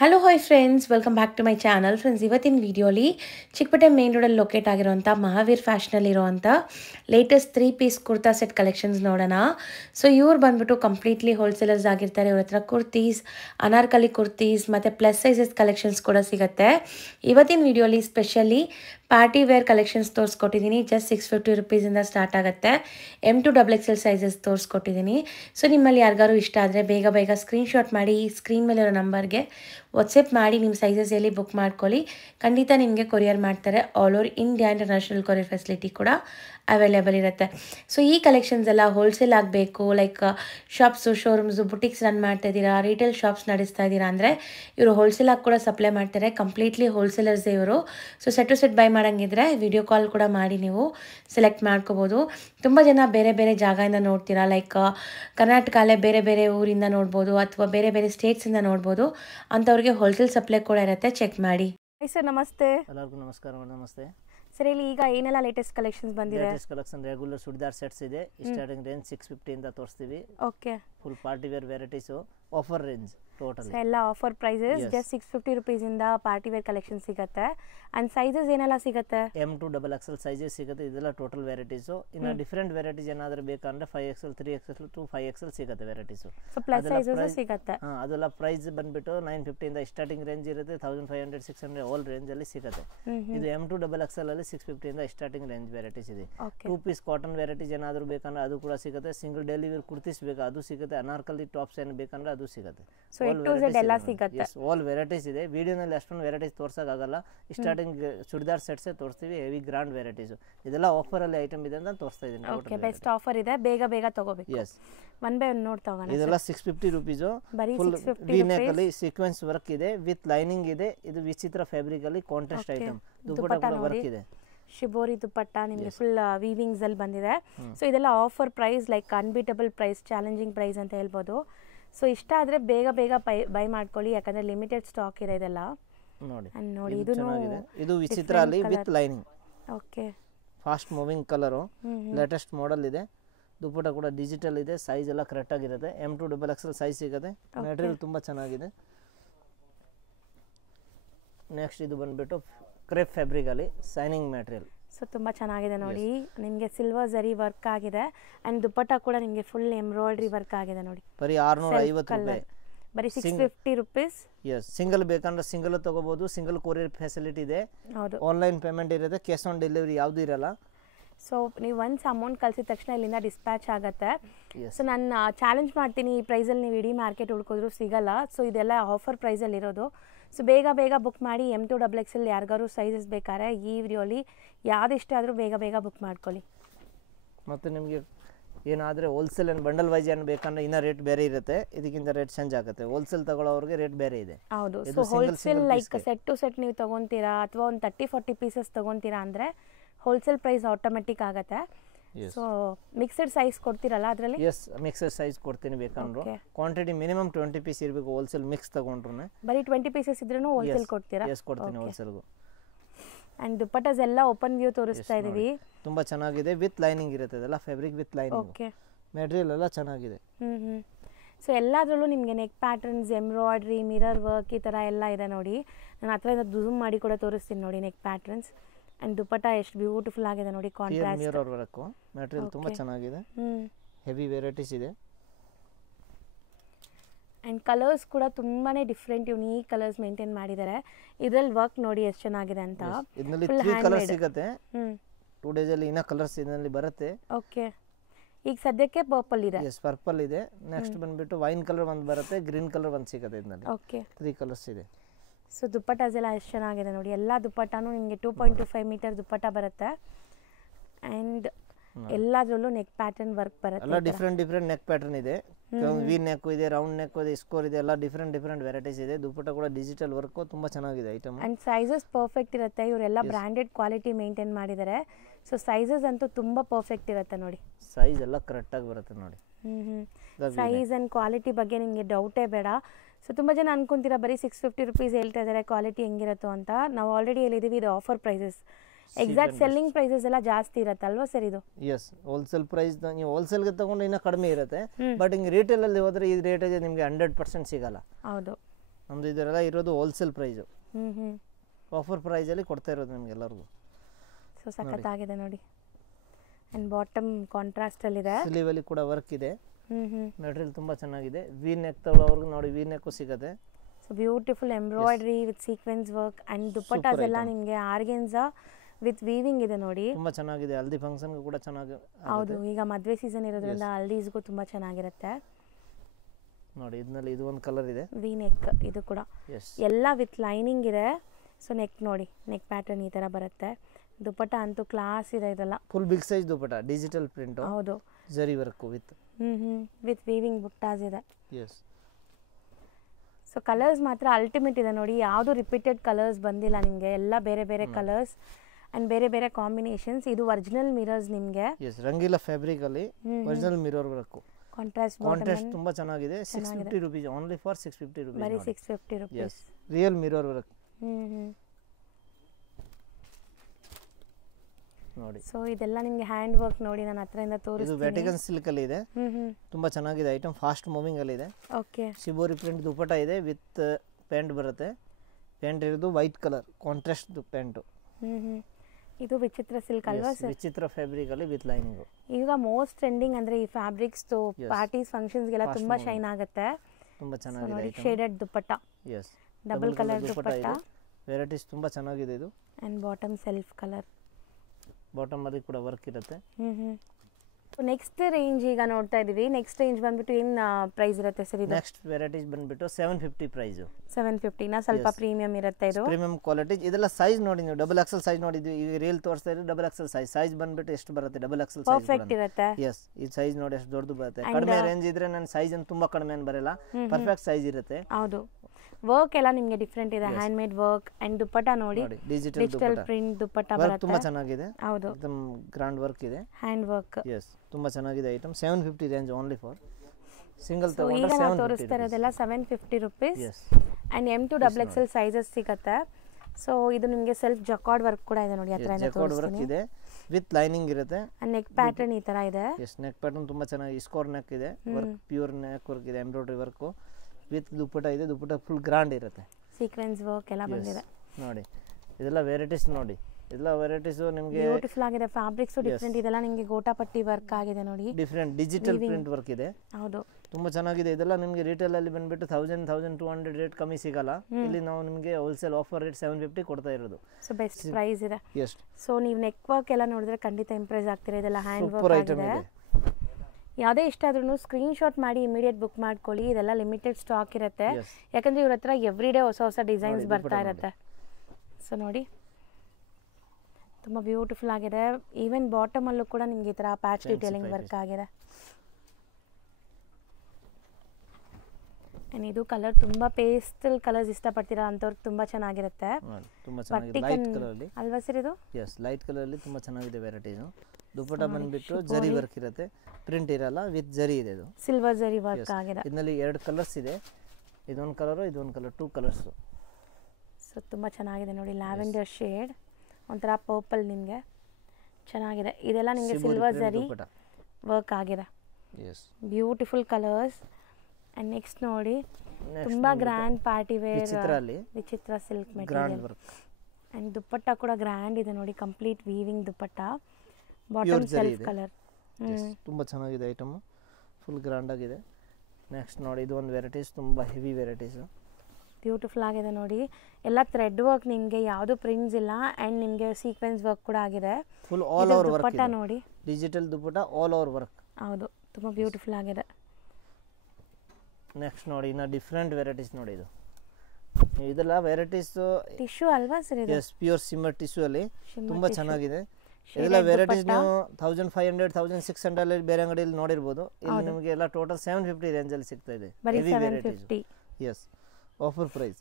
Hello hi friends, welcome back to my channel. Friends, ಇವತ್ತಿನ ವಿಡಿಯೋಲಿ Chickpet main ರೋಡಲ್ಲಿ locate ಆಗಿರೋಂಥ ಮಹಾವೀರ್ ಫ್ಯಾಷನಲ್ಲಿರುವಂಥ latest 3 piece kurta set collections ನೋಡೋಣ. ಸೊ ಇವ್ರು ಬಂದ್ಬಿಟ್ಟು ಕಂಪ್ಲೀಟ್ಲಿ ಹೋಲ್ಸೇಲರ್ಸ್ ಆಗಿರ್ತಾರೆ. ಇವ್ರ ಹತ್ರ ಕುರ್ತೀಸ್, ಅನಾರ್ಕಲಿ ಕುರ್ತೀಸ್ ಮತ್ತು ಪ್ಲಸ್ ಸೈಜಸ್ ಕಲೆಕ್ಷನ್ಸ್ ಕೂಡ ಸಿಗುತ್ತೆ. ಇವತ್ತಿನ ವಿಡಿಯೋಲಿ ಸ್ಪೆಷಲಿ ಪಾರ್ಟಿ ವೇರ್ ಕಲೆಕ್ಷನ್ಸ್ ತೋರಿಸ್ಕೊಟ್ಟಿದ್ದೀನಿ. ಜಸ್ಟ್ 650 ರುಪೀಸಿಂದ ಸ್ಟಾರ್ಟ್ ಆಗುತ್ತೆ. M2XXL sizes ತೋರಿಸ್ಕೊಟ್ಟಿದ್ದೀನಿ. ಸೊ ನಿಮ್ಮಲ್ಲಿ ಯಾರಿಗಾರು ಇಷ್ಟ ಆದರೆ ಬೇಗ ಬೇಗ ಸ್ಕ್ರೀನ್ಶಾಟ್ ಮಾಡಿ ಸ್ಕ್ರೀನ್ ಮೇಲಿರೋ ನಂಬರ್ಗೆ ವಾಟ್ಸಪ್ ಮಾಡಿ ನಿಮ್ಮ ಸೈಜಸ್ ಎಲ್ಲಿ ಬುಕ್ ಮಾಡ್ಕೊಳ್ಳಿ. ಖಂಡಿತ ನಿಮಗೆ ಕೊರಿಯರ್ ಮಾಡ್ತಾರೆ. All over India international courier facility ಕೂಡ ಅವೈಲೇಬಲ್ ಇರುತ್ತೆ. ಸೊ ಈ ಕಲೆಕ್ಷನ್ಸ್ ಎಲ್ಲ ಹೋಲ್ಸೇಲ್ ಆಗಬೇಕು, like shops, showrooms, boutiques run ಮಾಡ್ತಾ ಇದ್ದೀರಾ, ರಿಟೇಲ್ ಶಾಪ್ಸ್ ನಡೆಸ್ತಾ ಇದ್ದೀರಾ ಅಂದರೆ ಇವರು ಹೋಲ್ಸೇಲ್ ಆಗಿ ಕೂಡ ಸಪ್ಲೈ ಮಾಡ್ತಾರೆ. ಕಂಪ್ಲೀಟ್ಲಿ ಹೋಲ್ಸೇಲರ್ಸೇ ಇವರು. So set to set buy ಮಾಡೋಂಗಿದ್ರೆ ವಿಡಿಯೋ ಕಾಲ್ ಕೂಡ ಮಾಡಿ ನೀವು ಸೆಲೆಕ್ಟ್ ಮಾಡ್ಕೋಬೋದು. ತುಂಬ ಜನ ಬೇರೆ ಬೇರೆ ಜಾಗದಿಂದ ನೋಡ್ತೀರಾ, ಲೈಕ್ ಕರ್ನಾಟಕಲ್ಲೇ ಬೇರೆ ಬೇರೆ ಊರಿಂದ ನೋಡ್ಬೋದು ಅಥವಾ ಬೇರೆ ಬೇರೆ ಸ್ಟೇಟ್ಸಿಂದ ನೋಡ್ಬೋದು. ಅಂಥವ್ರಿಗೆ ಹೋಲ್ಸೇಲ್ ಸಪ್ಲೈ ಕೂಡ ಇರುತ್ತೆ, ಚೆಕ್ ಮಾಡಿ. ಹಾಯ್ ಸರ್, ನಮಸ್ತೆ. ಎಲ್ಲರಿಗೂ ನಮಸ್ಕಾರ. ನಮಸ್ತೆ ಸರ್, ಇಲ್ಲಿ ಈಗ ಏನೆಲ್ಲ ಲೇಟೆಸ್ಟ್ ಕಲೆಕ್ಷನ್ಸ್ ಬಂದಿದೆ? Latest collection regular chudidar sets ಇದೆ. ಸ್ಟಾರ್ಟಿಂಗ್ ರೇಂಜ್ 650 ಇಂದ ತೋರಿಸ್ತೀವಿ. Okay. Full party wear varieties, offer range total ಎಲ್ಲ ಆಫರ್ ಪ್ರೈಸಸ್. ಜಸ್ಟ್ 650 ರುಪೀಸಿಂದ ಪಾರ್ಟಿ ವೇರ್ ಕಲೆಕ್ಷನ್ ಸಿಗುತ್ತೆ. ಅಂಡ್ ಸೈಜಸ್ ಏನೆಲ್ಲ ಸಿಗುತ್ತೆ? M2XXL ಸೈಜಸ್ ಸಿಗುತ್ತೆ. ಇದೆಲ್ಲ ಟೋಟಲ್ ವೆರೈಟೀಸ್. ಇನ್ನು ಡಿಫರೆಂಟ್ ವೆರೈಟೀಸ್ ಏನಾದರೂ ಬೇಕಂದ್ರೆ 5XL, 3XL ಟು 5XL ಸಿಗುತ್ತೆ ವೆರೈಟೀಸ್. ಸೊ ಪ್ಲಸ್ ಸೈಜಸ್ ಸಿಗುತ್ತೆ. ಅದೆಲ್ಲ ಪ್ರೈಸ್ ಬಂದ್ಬಿಟ್ಟು 950 ಇಂದ ಸ್ಟಾರ್ಟಿಂಗ್ ರೇಂಜ್ ಇರುತ್ತೆ. 1500, 600 ಆಲ್ ರೇಂಜ್ ಅಲ್ಲಿ ಸಿಗುತ್ತೆ. ಇದು M2XXL ಅಲ್ಲಿ 650 ಇಂದ ಸ್ಟಾರ್ಟಿಂಗ್ ರೇಂಜ್ ವೆರೈಟೀಸ್ ಇದೆ. 2 ಪೀಸ್ ಕಾಟನ್ ವೆರೈಟೀಸ್ ಏನಾದರೂ ಬೇಕಂದ್ರೆ ಅದು ಕೂಡ ಸಿಗುತ್ತೆ. ಸಿಂಗಲ್ ಡೈಲಿ ವೇರ್ ಕುರ್ತೀಸ್ ಬೇಕಾ ಅದು ಸಿಗುತ್ತೆ. ಅನಾರ್ಕಲಿ ಟಾಪ್ಸ್ ಏನು ಬೇಕಂದ್ರೆ ಅದು ಸಿಗುತ್ತೆ. ಆಲ್ ವೆರೈಟೀಸ್ ಇದೆ. ವಿಡಿಯೋನಲ್ಲಿ ಅಷ್ಟೊಂದು ವೆರೈಟೀಸ್ ತೋರ್ಸೋಕ್ಕಾಗಲ್ಲ. ಸ್ಟಾರ್ಟಿಂಗ್ ಚೂಡಿದಾರ್ ಸೆಟ್ಸೇ ತೋರಿಸ್ತೀವಿ. Heavy grand varieties. ಇದೆಲ್ಲ ಆಫರ್ ಅಲ್ಲಿ ಐಟಮ್ ಇದೆ ಅಂತ ತೋರಿಸ್ತಾ ಇದ್ದೀನಿ. ಓಕೆ, ಬೆಸ್ಟ್ ಆಫರ್ ಇದೆ, ಬೇಗ ಬೇಗ ತಗೋಬೇಕು. ಎಸ್, ಒನ್ ಬೈ ಒನ್ ನೋಡ್ತಾ ಹೋಗೋಣ. ಇದೆಲ್ಲ 650 ರುಪೀಸ್. ಫುಲ್ ವಿ ನೆಕ್ ಅಲ್ಲಿ ಸೀಕ್ವೆನ್ಸ್ ವರ್ಕ್ ಇದೆ, ವಿತ್ ಲೈನಿಂಗ್ ಇದೆ. ಇದು ವಿಚಿತ್ರ ಫ್ಯಾಬ್ರಿಕ್ ಅಲ್ಲಿ ಕಾಂಟ್ರಾಸ್ಟ್ ಐಟಮ್. ದುಪಟ್ಟ ಕೂಡ ವರ್ಕ್ ಇದೆ. ಶಿಬೋರಿ ದುಪಟ್ಟ ನಿಮಗೆ ಫುಲ್ ವೀವಿಂಗ್ಸ್ ಅಲ್ಲಿ ಬಂದಿದೆ. ಸೊ ಇದೆಲ್ಲ offer price, like unbeatable price, challenging price ಅಂತ ಹೇಳ್ಬೋದು. ಸೊ ಇಷ್ಟ ಆದರೆ ಬೇಗ ಬೇಗ ಬೈ ಮಾಡ್ಕೊಳ್ಳಿ, ಯಾಕಂದ್ರೆ ಲಿಮಿಟೆಡ್ ಸ್ಟಾಕ್ ಇದೆ ಇದೆಲ್ಲ. ನೋಡಿ ಇದು ವಿಚಿತ್ರ ಅಲ್ಲಿ with lining. Okay, fast moving colour, latest model ಇದೆ. ದುಪಟ್ಟ ಕೂಡ ಡಿಜಿಟಲ್ ಇದೆ. ಸೈಜ್ ಎಲ್ಲ ಕರೆಕ್ಟ್ ಆಗಿರುತ್ತೆ. M2XXL ಸೈಜ್ ಸಿಗುತ್ತೆ. ಮೆಟೀರಿಯಲ್ ತುಂಬಾ ಚೆನ್ನಾಗಿದೆ. ನೆಕ್ಸ್ಟ್ ಇದು ಬಂದ್ಬಿಟ್ಟು ಕ್ರೇಪ್ ಫ್ಯಾಬ್ರಿಕ್ ಅಲ್ಲಿ ಶೈನಿಂಗ್ ಮೆಟೀರಿಯಲ್. ಸೊ ತುಂಬ ಚೆನ್ನಾಗಿದೆ ನೋಡಿ. ನಿಮಗೆ ಸಿಲ್ವರ್ ಜರಿ ವರ್ಕ್ ಆಗಿದೆ. ಅಂಡ್ ದುಪಟ್ಟ ಕೂಡ ನಿಮಗೆ ಫುಲ್ ಎಂಬ್ರಾಯ್ಡ್ರಿ ವರ್ಕ್ ಆಗಿದೆ ನೋಡಿ. ಬರೀ 650 ರೂಪಾಯಿ, ಬರೀ 650 ರುಪೀಸ್. ಎಸ್, ಸಿಂಗಲ್ ಬೇಕಂದ್ರೆ ಸಿಂಗಲ್ ತಗೋಬಹುದು. ಸಿಂಗಲ್ ಕೊರಿಯರ್ ಫೆಸಿಲಿಟಿ ಇದೆ. ಆನ್ಲೈನ್ ಪೇಮೆಂಟ್ ಇರುತ್ತೆ. ಕ್ಯಾಶ್ ಆನ್ ಡೆಲಿವರಿ ಯಾವುದು ಇರಲ್ಲ. ಸೊ ನೀವು ಒನ್ಸ್ ಅಮೌಂಟ್ ಕಳಿಸಿದ ತಕ್ಷಣ ಇಲ್ಲಿಂದ ಡಿಸ್ಪ್ಯಾಚ್ ಆಗುತ್ತೆ. ಸೊ ನಾನು ಚಾಲೆಂಜ್ ಮಾಡ್ತೀನಿ, ಈ ಪ್ರೈಸಲ್ಲಿ ನೀವು ಇಡೀ ಮಾರ್ಕೆಟ್ ಹುಡ್ಕೋದ್ರು ಸಿಗಲ್ಲ. ಸೊ ಇದೆಲ್ಲ ಆಫರ್ ಪ್ರೈಸಲ್ಲಿ ಇರೋದು. ಸೊ ಬೇಗ ಬೇಗ ಬುಕ್ ಮಾಡಿ. M2XXL ಯಾರಿಗಾರು ಸೈಜಸ್ ಬೇಕಾದ್ರೆ ಈ ವಿಡಿಯೋಲಿ ಯಾವ್ದು ಇಷ್ಟ ಆದರೂ ಬೇಗ ಬೇಗ ಬುಕ್ ಮಾಡ್ಕೊಳ್ಳಿ. ಮತ್ತು ನಿಮಗೆ ಏನಾದರೆ ಹೋಲ್ಸೇಲ್ ಆ್ಯಂಡ್ ಬಂಡಲ್ ವೈಸ್ ಏನು ಬೇಕಂದ್ರೆ ಇನ್ನೂ ರೇಟ್ ಬೇರೆ ಇರುತ್ತೆ. ಇದಕ್ಕಿಂತ ರೇಟ್ ಚೇಂಜ್ ಆಗುತ್ತೆ. ಹೋಲ್ಸೇಲ್ ತಗೊಳ್ಳೋರಿಗೆ ರೇಟ್ ಬೇರೆ ಇದೆ. ಹೌದು. So wholesale like set to set ನೀವು ತೊಗೊತೀರಾ ಅಥವಾ ಒಂದು 30-40 ಪೀಸಸ್ ತೊಗೊತೀರಾ ಅಂದರೆ ಹೋಲ್ಸೇಲ್ ಪ್ರೈಸ್ ಆಟೋಮೆಟಿಕ್ ಆಗುತ್ತೆ. ಸೊ ಮಿಕ್ಸಡ್ ಸೈಜ್ ಕೊಡ್ತೀರಲ್ಲ ಅದರಲ್ಲಿ? ಎಸ್, ಮಿಕ್ಸಡ್ ಸೈಜ್ ಕೊಡ್ತೀನಿ. ಬೇಕಂದ್ರು ಕ್ವಾಂಟಿಟಿ ಮಿನಿಮಮ್ 20 ಪೀಸ್ ಇರಬೇಕು. ಹೋಲ್ಸೇಲ್ ಮಿಕ್ಸ್ ತಗೊಂಡ್ರು ಬರೀ 20 ಪೀಸಸ್ ಇದ್ರೂ ಹೋಲ್ಸೇಲ್ ಕೊಡ್ತೀರಾ? ಎಸ್, ಕೊಡ್ತೀನಿ ಹೋಲ್ಸೇಲ್ಗೂ. ಅಂಡ್ ದುಪಟ್ಟಾಸ್ ಎಲ್ಲ ಓಪನ್ ವ್ಯೂ ತೋರಿಸ್ತಾ ಇದೀವಿ. ತುಂಬಾ ಚೆನ್ನಾಗಿದೆ. ವಿತ್ ಲೈನಿಂಗ್ ಇರುತ್ತೆ. ಅದೆಲ್ಲ fabric with lining. Okay, material ಎಲ್ಲ ಚೆನ್ನಾಗಿದೆ. ಸೊ ಎಲ್ಲದರಲ್ಲೂ ನಿಮಗೆ neck patterns, embroidery, mirror work ಈ ಥರ ಎಲ್ಲ ಇದೆ ನೋಡಿ. ನಾನು ಹತ್ರದಿಂದ ಝೂಮ್ ಮಾಡಿ ಕೂಡ ತೋರಿಸ್ತೀನಿ ನೋಡಿ ನೆಕ್ ಪ್ಯಾಟರ್ನ್ಸ್. ಅಂಡ್ ದುಪಟ್ಟ ಎಷ್ಟು ಬ್ಯೂಟಿಫುಲ್ ಆಗಿದೆ ನೋಡಿ. ಕಾಂಟ್ರಾಸ್ಟ್ ಮಿರರ್ ವರ್ಕ್, ಮೆಟೀರಿಯಲ್ ತುಂಬಾ ಚೆನ್ನಾಗಿದೆ. ಹೆವಿ ವೆರೈಟೀಸ್ ಇದೆ. ಆ್ಯಂಡ್ ಕಲರ್ಸ್ ಕೂಡ ತುಂಬಾ ಡಿಫ್ರೆಂಟ್ ಯುನೀಕ್ ಕಲರ್ಸ್ ಮೇಂಟೈನ್ ಮಾಡಿದ್ದಾರೆ. ಇದರಲ್ಲಿ ವರ್ಕ್ ನೋಡಿ ಎಷ್ಟು ಚೆನ್ನಾಗಿದೆ ಅಂತ. ಇದರಲ್ಲಿ 3 ಕಲರ್ಸ್ ಸಿಗುತ್ತೆ. 2 ಡೇಸ್ ಅಲ್ಲಿ ಇನ್ನ ಕಲರ್ಸ್ ಇದರಲ್ಲಿ ಬರುತ್ತೆ. ಓಕೆ, ಈಗ ಸದ್ಯಕ್ಕೆ ಪರ್ಪಲ್ ಇದೆ. ಎಸ್, ಪರ್ಪಲ್ ಇದೆ. ನೆಕ್ಸ್ಟ್ ಬಂದ್ಬಿಟ್ಟು ವೈನ್ ಕಲರ್ ಒಂದು ಬರುತ್ತೆ, ಗ್ರೀನ್ ಕಲರ್ ಒಂದು ಸಿಗುತ್ತೆ. ಇದರಲ್ಲಿ ಓಕೆ, 3 ಕಲರ್ಸ್ ಇದೆ. ಸೊ ದುಪಟ್ಟಾಸ್ ಎಲ್ಲ ಎಷ್ಟು ಚೆನ್ನಾಗಿದೆ ನೋಡಿ. ಎಲ್ಲ ದುಪಟ್ಟಾನು ನಿಮಗೆ 2.25 ಮೀಟರ್ ದುಪಟ್ಟ ಬರುತ್ತೆ. ಆ್ಯಂಡ್ ಎಲ್ಲದರಲ್ಲೂ ನೆಕ್ ಪ್ಯಾಟರ್ನ್ ವರ್ಕ್ ಬರುತ್ತೆ. ಎಲ್ಲ ಡಿಫ್ರೆಂಟ್ ನೆಕ್ ಪ್ಯಾಟರ್ನ್ ಇದೆ. ವಿ ನೆಕ್ ಇದೆ, ರೌಂಡ್ ನೆಕ್ ಇದೆ, ಸ್ಕೋರ್ ಇದೆ. ಎಲ್ಲ ಡಿಫ್ರೆಂಟ್ ವೆರೈಟೀಸ್ ಇದೆ. ದುಪಟ್ಟ ಕೂಡ ಡಿಜಿಟಲ್ ವರ್ಕ್ ತುಂಬಾ ಚೆನ್ನಾಗಿದೆ ಐಟಮ್. ಅಂಡ್ ಸೈಜಸ್ ಪರ್ಫೆಕ್ಟ್ ಇರುತ್ತೆ. ಇವರೆಲ್ಲ ಬ್ರಾಂಡೆಡ್ ಕ್ವಾಲಿಟಿ ಮೇಂಟೈನ್ ಮಾಡಿದ್ದಾರೆ. ಸೊ ಸೈಜಸ್ ಅಂತೂ ತುಂಬಾ ಪರ್ಫೆಕ್ಟ್ ಇರುತ್ತೆ ನೋಡಿ. ಸೈಜ್ ಎಲ್ಲ ಕರೆಕ್ಟ್ ಆಗಿ ಬರುತ್ತೆ ನೋಡಿ. ಸೈಜ್ ಅಂಡ್ ಕ್ವಾಲಿಟಿ ಬಗ್ಗೆ ನಿಮಗೆ ಡೌಟೇ ಬೇಡ. ಸೊ ತುಂಬ ಜನ ಅನ್ಕೊಂತೀರಾ ಬರೀ 650 ರುಪೀಸ್ ಹೇಳ್ತಾ ಇದ್ದಾರೆ, ಕ್ವಾಲಿಟಿ ಹೆಂಗಿರುತ್ತೋ ಅಂತ. ನಾವು ಆಲ್ರೆಡಿ ಹೇಳಿದ್ದೀವಿ ಇದು offer prices. Exact selling prices ಎಲ್ಲ ಜಾಸ್ತಿ ಇರುತ್ತಲ್ವಾ ಸರ್ ಇದು? ಎಸ್, ಹೋಲ್ಸೇಲ್ ಪ್ರೈಸ್ ನೀವು ಹೋಲ್ಸೇಲ್ಗೆ ತಗೊಂಡು ಇನ್ನೂ ಕಡಿಮೆ ಇರುತ್ತೆ. ಬಟ್ ಹಿಂಗೆ ರಿಟೇಲ್ ಅಲ್ಲಿ ಹೋದ್ರೆ ಈ ರೇಟಿಗೆ ನಿಮಗೆ 100% ಸಿಗಲ್ಲ. ಹೌದು. ನಮ್ದು ಇದೆಲ್ಲ ಇರೋದು ಹೋಲ್ಸೇಲ್ ಪ್ರೈಸು, ಹ್ಞೂ ಆಫರ್ ಪ್ರೈಸಲ್ಲಿ ಕೊಡ್ತಾ ಇರೋದು ನಿಮ್ಗೆ ಎಲ್ಲರಿಗೂ. ಸೊ ಸಖತ್ತಾಗಿದೆ ನೋಡಿ. ಆ್ಯಂಡ್ ಬಾಟಮ್ ಕಾಂಟ್ರಾಸ್ಟಲ್ಲಿದೆ, ಸ್ಲೀವಲ್ಲಿ ಕೂಡ ವರ್ಕ್ ಇದೆ, ಹ್ಞೂ ಮೆಟೀರಿಯಲ್ ತುಂಬ ಚೆನ್ನಾಗಿದೆ. ವಿ ನೆಕ್ ತಗೊಳ್ಳೋರ್ಗು ನೋಡಿ ವಿ ನೆಕ್ಕು ಸಿಗುತ್ತೆ. So beautiful embroidery with sequence work and dupattas ಎಲ್ಲ ನಿಮಗೆ ಆರ್ಗೆನ್ಸಾ ವಿತ್ ವೀವಿಂಗ್ ಇದೆ ನೋಡಿ. ತುಂಬ ಚೆನ್ನಾಗಿದೆ, ಹಲ್ದಿ ಫಂಕ್ಷನ್ಗೂ ಕೂಡ ಚೆನ್ನಾಗಿ. ಹೌದು, ಈಗ ಮದುವೆ ಸೀಸನ್ ಇರೋದ್ರಿಂದ ಹಲ್ದೀಸ್ಗೂ ತುಂಬ ಚೆನ್ನಾಗಿರುತ್ತೆ ನೋಡಿ. ಇದರಲ್ಲಿ ಇದು ಒಂದು ಕಲರ್ ಇದೆ, ವಿ ನೆಕ್, ಇದು ಕೂಡ ಎಲ್ಲ ವಿತ್ ಲೈನಿಂಗ್ ಇದೆ. ಸೊ ನೆಕ್ ನೋಡಿ, ನೆಕ್ ಪ್ಯಾಟರ್ನ್ ಈ ಥರ ಬರುತ್ತೆ. ದುಪ್ಪಟ್ಟ ಅಂತೂ ಕ್ಲಾಸ್ ಇದೆ, ಇದೆಲ್ಲ ಫುಲ್ ಬಿಗ್ ಸೈಜ್ ದುಪ್ಪಟ್ಟ, ಡಿಜಿಟಲ್ ಪ್ರಿಂಟ್, ಹೌದು, ಜರಿ ವರ್ಕ್ ವಿತ್ ವಿತ್ ವೀವಿಂಗ್ ಬುಟ್ಟಾಸ್ ಇದೆ. ಎಸ್. ಸೊ ಕಲರ್ಸ್ ಮಾತ್ರ ಅಲ್ಟಿಮೇಟ್ ಇದೆ ನೋಡಿ, ಯಾವುದು ರಿಪೀಟೆಡ್ ಕಲರ್ಸ್ ಬಂದಿಲ್ಲ ನಿಮಗೆ, ಎಲ್ಲ ಬೇರೆ ಬೇರೆ ಕಲರ್ಸ್ ಆ್ಯಂಡ್ ಬೇರೆ ಬೇರೆ ಕಾಂಬಿನೇಷನ್ಸ್. ಇದು ಒರಿಜಿನಲ್ ಮಿರರ್ಸ್ ನಿಮಗೆ. ಎಸ್, ರಂಗಿಲ್ಲ ಫ್ಯಾಬ್ರಿಕ್ ಅಲ್ಲಿ ಒರಿಜಿನಲ್ ಮಿರರ್ ವರ್ಕ್, ಕಾಂಟ್ರಾಸ್ಟ್ ತುಂಬಾ ಚೆನ್ನಾಗಿದೆ. 650 rupees, ಓನ್ಲಿ ಫಾರ್ 650 rupees. ಬರೀ 650 rupees. Yes, real mirror work ನೋಡಿ. ಸೊ ಇದೆಲ್ಲ ನಿಮಗೆ ಹ್ಯಾಂಡ್ ವರ್ಕ್ ನೋಡಿ, ನಾನು ಹತ್ರದಿಂದ ತೋರಿಸ್ತೀನಿ. ಇದು ವ್ಯಾಟಿಕನ್ ಸಿಲ್ಕ್ ಅಲ್ಲಿ ಇದೆ, ತುಂಬಾ ಚೆನ್ನಾಗಿದೆ ಐಟಮ್, ಫಾಸ್ಟ್ ಮೂವಿಂಗ್ ಅಲ್ಲಿ ಇದೆ. ಓಕೆ, ಶಿಬೋರಿ ಪ್ರಿಂಟ್ ದುಪ್ಪಟ್ಟ ಇದೆ ವಿತ್ ಪ್ಯಾಂಟ್ ಬರುತ್ತೆ. ಪ್ಯಾಂಟ್ ಇರೋದು ವೈಟ್ ಕಲರ್ ಕಾಂಟ್ರಾಸ್ಟ್ ಪ್ಯಾಂಟ್. ಇದು ವಿಚಿತ್ರ ಸಿಲ್ಕ್ ಅಲ್ವಾ ಸರ್? ವಿಚಿತ್ರ ಫ್ಯಾಬ್ರಿಕ್ ಅಲ್ಲಿ ವಿತ್ ಲೈನಿಂಗ್. ಈಗ ಮೋಸ್ಟ್ ಟ್ರೆಂಡಿಂಗ್ ಅಂದ್ರೆ ಈ ಫ್ಯಾಬ್ರಿಕ್ಸ್ ಪಾರ್ಟೀಸ್ ಫಂಕ್ಷನ್ಸ್ ಗೆಲ್ಲ ತುಂಬಾ ಶೈನ್ ಆಗುತ್ತೆ. ತುಂಬಾ ಚೆನ್ನಾಗಿದೆ. ಶೇಡೆಡ್ ದುಪ್ಪಟ್ಟ, ಎಸ್, ಡಬಲ್ ಕಲರ್ ದುಪ್ಪಟ್ಟ, ವೆರೈಟೀಸ್ ತುಂಬಾ ಚೆನ್ನಾಗಿದೆ ಇದು. And bottom self colour, bottom ಅಲ್ಲಿ ಕೂಡ ವರ್ಕ್ ಇರುತ್ತೆ. ನೆಕ್ಸ್ಟ್ ರೇಂಜ್ ಈಗ ನೋಡ್ತಾ ಇದೀವಿ. ನೆಕ್ಸ್ಟ್ ರೇಂಜ್ ಬಂದ್ಬಿಟ್ಟು ಏನ್ ಪ್ರೈಸ್ ಇರುತ್ತೆ ಸರ್ ಇದು? ನೆಕ್ಸ್ಟ್ ವೆರೈಟೀಸ್ ಬಂದ್ಬಿಟ್ಟು 750 ಪ್ರೈಸ್. 750 ನ ಸ್ವಲ್ಪ ಪ್ರೀಮಿಯಂ ಇರುತ್ತೆ ಇದು. Premium quality. ಇದೆಲ್ಲ ಸೈಜ್ ನೋಡಿ ನೀವು, ಡಬಲ್ ಎಕ್ಸೆಲ್ ಸೈಜ್ ನೋಡಿದ್ವಿ, ಈಗ ರಿಯಲ್ ತೋರಿಸ್ತಾ ಇದ್ರೆ ಡಬಲ್ ಎಕ್ಸೆಲ್ ಸೈಜ್. ಸೈಜ್ ಬಂದ್ಬಿಟ್ಟು ಎಷ್ಟು ಬರುತ್ತೆ? ಡಬಲ್ ಎಕ್ಸೆಲ್ ಸೈಜ್ ಪರ್ಫೆಕ್ಟ್ ಇರುತ್ತೆ. ಎಸ್, ಈ ಸೈಜ್ ನೋಡಿ ಎಷ್ಟು ದೊಡ್ಡದು ಬರುತ್ತೆ. ಕಡಿಮೆ ರೇಂಜ್ ಇದ್ರೆ ನನ್ನ ಸೈಜ್ ಅಂತ ತುಂಬಾ ಕಡಿಮೆ ಏನು ಬರಲ್ಲ, ಪರ್ಫೆಕ್ಟ್ ಸೈಜ್ ಇರುತ್ತೆ. ಹೌದು, ವರ್ಕ್ ಎಲ್ಲ ನಿಮಗೆ ಡಿಫರೆಂಟ್ ಇದೆ, ಹ್ಯಾಂಡ್ ಮೇಡ್ ವರ್ಕ್ ಅಂಡ್ ದುಪ್ಪಟ್ಟ ನೋಡಿ, ಡಿಜಿಟಲ್ ಪ್ರಿಂಟ್ ದುಪ್ಪಟ್ಟ ಬರುತ್ತೆ, ತುಂಬಾ ಚೆನ್ನಾಗಿದೆ. ಹೌದು, एकदम ಗ್ರ್ಯಾಂಡ್ ವರ್ಕ್ ಇದೆ, ಹ್ಯಾಂಡ್ ವರ್ಕ್. ಎಸ್, ತುಂಬಾ ಚೆನ್ನಾಗಿದೆ item. 750 range only for single ತಗೊಂಡ್ರೆ. ಈಗ ನಾವು ತೋರಿಸ್ತಾ ಇರೋದೆಲ್ಲ 750 rupees and M to XXL sizes ಸಿಗುತ್ತೆ. ಸೊ ಇದು ನಿಮಗೆ ಸೆಲ್ಫ್ ಜಕಾರ್ಡ್ ವರ್ಕ್ ಕೂಡ ಇದೆ ನೋಡಿ, ಹತ್ರ ಜಕಾರ್ಡ್ ವರ್ಕ್ ಇದೆ ವಿತ್ ಲೈನಿಂಗ್ ಇರುತ್ತೆ. ನೆಕ್ ಪ್ಯಾಟರ್ನ್ ಈ ತರ ಇದೆ. ಎಸ್, ನೆಕ್ ಪ್ಯಾಟರ್ನ್ ತುಂಬಾ ಚೆನ್ನಾಗಿ ಸ್ಕೋರ್ ನೆಕ್ ಇದೆ, ವರ್ಕ್ ಪ್ಯೂರ್ ನೆಕ್ ವರ್ಕ್ ಇದೆ, ಎಂಬ್ರಾಯ್ಡರಿ ವರ್ಕ್ ವಿತ್ ದುಪ್ಪಟ್ಟ ಇದೆ. ದುಪ್ಪಟ್ಟ ಫುಲ್ ಗ್ರ್ಯಾಂಡ್ ಇರುತ್ತೆ, ಸೀಕ್ವೆನ್ಸ್ ವರ್ಕ್ ಎಲ್ಲ ಬಂದಿದೆ ನೋಡಿ. ಇದೆಲ್ಲ ವೆರೈಟೀಸ್ ನೋಡಿ, ಇದೆಲ್ಲ ವೆರೈಟೀಸ್ ನಿಮಗೆ ಬ್ಯೂಟಿಫುಲ್ ಆಗಿದೆ. ಫ್ಯಾಬ್ರಿಕ್ಸ್ ಡಿಫರೆಂಟ್, ಇದೆಲ್ಲ ನಿಮಗೆ ಗೋಟಾಪಟ್ಟಿ ವರ್ಕ್ ಆಗಿದೆ ನೋಡಿ, ಡಿಫರೆಂಟ್ ಡಿಜಿಟಲ್ ಪ್ರಿಂಟ್ ವರ್ಕ್ ಇದೆ. ಹೌದು, ತುಂಬಾ ಚೆನ್ನಾಗಿದೆ. ಇದೆಲ್ಲ ನಿಮಗೆ ರಿಟೇಲ್ ಅಲ್ಲಿ ಬಂದ್ಬಿಟ್ಟು 1000-1200 ರೇಟ್ ಕಮ್ಮಿ ಸಿಗಲ್ಲ. ಇಲ್ಲಿ ನಾವು ನಿಮಗೆ ಹೋಲ್ಸೇಲ್ ಆಫರ್ ರೇಟ್ 750 ಕೊಡ್ತಾ ಇರೋದು. ಸೊ ಬೆಸ್ಟ್ ಪ್ರೈಸ್ ಇದೆ. ಎಸ್, ಸೊ ನೀವು ನೆಕ್ ವರ್ಕ್ ಎಲ್ಲ ನೋಡಿದ್ರೆ ಖಂಡಿತ ಇಂಪ್ರೆಸ್ ಆಗ್ತೀರಾ. ಇದೆಲ್ಲ ಹ್ಯಾಂಡ್ ವರ್ಕ್ ಆಗಿದೆ. ಯಾವುದೇ ಇಷ್ಟ ಆದ್ರೂ ಸ್ಕ್ರೀನ್ ಶಾಟ್ ಮಾಡಿ ಇಮಿಡಿಯೇಟ್ ಬುಕ್ ಮಾಡ್ಕೊಳ್ಳಿ. ಇದೆಲ್ಲ ಲಿಮಿಟೆಡ್ ಸ್ಟಾಕ್ ಇರುತ್ತೆ, ಯಾಕಂದ್ರೆ ಇವ್ರ ಹತ್ರ ಎವ್ರಿ ಡೇ ಹೊಸ ಹೊಸ ಡಿಸೈನ್ಸ್ ಬರ್ತಾ ಇರುತ್ತೆ. ಸೊ ನೋಡಿ, ತುಂಬ ಬ್ಯೂಟಿಫುಲ್ ಆಗಿದೆ. ಈವನ್ ಬಾಟಮ್ ಅಲ್ಲೂ ಕೂಡ ನಿಮ್ಗೆ ಈ ತರ ಪ್ಯಾಚ್ ಡೀಟೇಲಿಂಗ್ ವರ್ಕ್ ಆಗಿದೆ. ಇದು ಕಲರ್ ತುಂಬಾ ಪೇಸ್ಟಲ್ ಕಲರ್ಸ್ ಇಷ್ಟಪಡ್ತೀರಾ ಅಂತವ್ರಿಗೆ ತುಂಬಾ ಚೆನ್ನಾಗಿರುತ್ತೆ. ತುಂಬಾ ಚೆನ್ನಾಗಿದೆ, ಲೈಟ್ ಕಲರ್ ಅಲ್ಲಿ ಅಲ್ವಾ ಸರ್ ಇದು? ಎಸ್, ಲೈಟ್ ಕಲರ್ ಅಲ್ಲಿ ತುಂಬಾ ಚೆನ್ನಾಗಿದೆ ವೆರೈಟೀಸ್. ದುಪ್ಪಟ್ಟ ಬಂದ್ಬಿಟ್ಟು ಜರಿ ವರ್ಕ್ ಇರುತ್ತೆ, ಪ್ರಿಂಟ್ ಇರಲ್ಲ, ವಿತ್ ಜರಿ ಇದೆ. ಇದು ಸಿಲ್ವರ್ ಜರಿ ವರ್ಕ್ ಆಗಿದೆ. ಇದರಲ್ಲಿ 2 ಕಲರ್ಸ್ ಇದೆ, ಇದೊಂದು ಕಲರ್, ಇದೊಂದು ಕಲರ್, 2 ಕಲರ್ಸ್. ಸೊ ತುಂಬಾ ಚೆನ್ನಾಗಿದೆ ನೋಡಿ, ಲ್ಯಾವೆಂಡರ್ ಶೇಡ್, ಒಂಥರ ಪರ್ಪಲ್, ನಿಮಗೆ ಚೆನ್ನಾಗಿದೆ. ಇದೆಲ್ಲ ನಿಮಗೆ ಸಿಲ್ವರ್ ಜರಿ ವರ್ಕ್ ಆಗಿದೆ. Yes, beautiful colours. And next ನೋಡಿ, ತುಂಬಾ ಗ್ರ್ಯಾಂಡ್ ಪಾರ್ಟಿ ವೇರ್ ವಿಚಿತ್ರ ಸಿಲ್ಕ್ ಮೆಟೀರಿಯಲ್ ಅಂಡ್ ದುಪ್ಪಟ್ಟ ಕೂಡ ಗ್ರ್ಯಾಂಡ್ ಇದೆ ನೋಡಿ, complete weaving dupatta, bottom self colour. ತುಂಬಾ ಚೆನ್ನಾಗಿದೆ ಐಟಮ್, ಫುಲ್ ಗ್ರ್ಯಾಂಡ್ ಆಗಿದೆ. ನೆಕ್ಸ್ಟ್ ನೋಡಿ, ಇದು ಒಂದು ವೆರೈಟೀಸ್, ತುಂಬಾ ಹೆವಿ ವೆರೈಟೀಸ್, ಬ್ಯೂಟಿಫುಲ್ ಆಗಿದೆ ನೋಡಿ. ಎಲ್ಲ ಥ್ರೆಡ್ ವರ್ಕ್, ನಿಮಗೆ ಯಾವುದು ಪ್ರಿಂಟ್ಸ್ ಇಲ್ಲ ಅಂಡ್ ನಿಮಗೆ ಸೀಕ್ವೆನ್ಸ್ ವರ್ಕ್ ಕೂಡ ಆಗಿದೆ. ಫುಲ್ ಆಲ್ ಓವರ್ ವರ್ಕ್ ದುಪ್ಪಟ್ಟ ನೋಡಿ, ಡಿಜಿಟಲ್ ದುಪ್ಪಟ್ಟ, ಆಲ್ ಓವರ್ ವರ್ಕ್. ಹೌದು, ತುಂಬಾ ಬ್ಯೂಟಿಫುಲ್ ಆಗಿದೆ. ನೆಕ್ಸ್ಟ್ ನೋಡಿ, ಇನ್ನ ಡಿಫರೆಂಟ್ ವೆರೈಟೀಸ್ ನೋಡಿ. ಇದೆಲ್ಲ ವೆರೈಟೀಸ್ ಟಿಶ್ಯೂ ಅಲ್ವಾ ಸರ್ ಇದು? ಎಸ್, ಪ್ಯೂರ್ ಸಿಮ್ಮರ್ ಟಿಶ್ಯೂ ಅಲ್ಲಿ ತುಂಬಾ ಚೆನ್ನಾಗಿದೆ. ಇದೆಲ್ಲ ವೆರೈಟೀಸ್ ನೀವು 1500-1600 ಅಲ್ಲಿ ಬೇರೆ ಅಂಗಡಿಯಲ್ಲಿ ನೋಡಿರ್ಬೋದು. ಇಲ್ಲಿ ನಿಮಗೆ ಎಲ್ಲ ಟೋಟಲ್ 750 ರೇಂಜ್ ಅಲ್ಲಿ ಸಿಗ್ತಾ ಇದೆ. Heavy varieties. Yes, offer price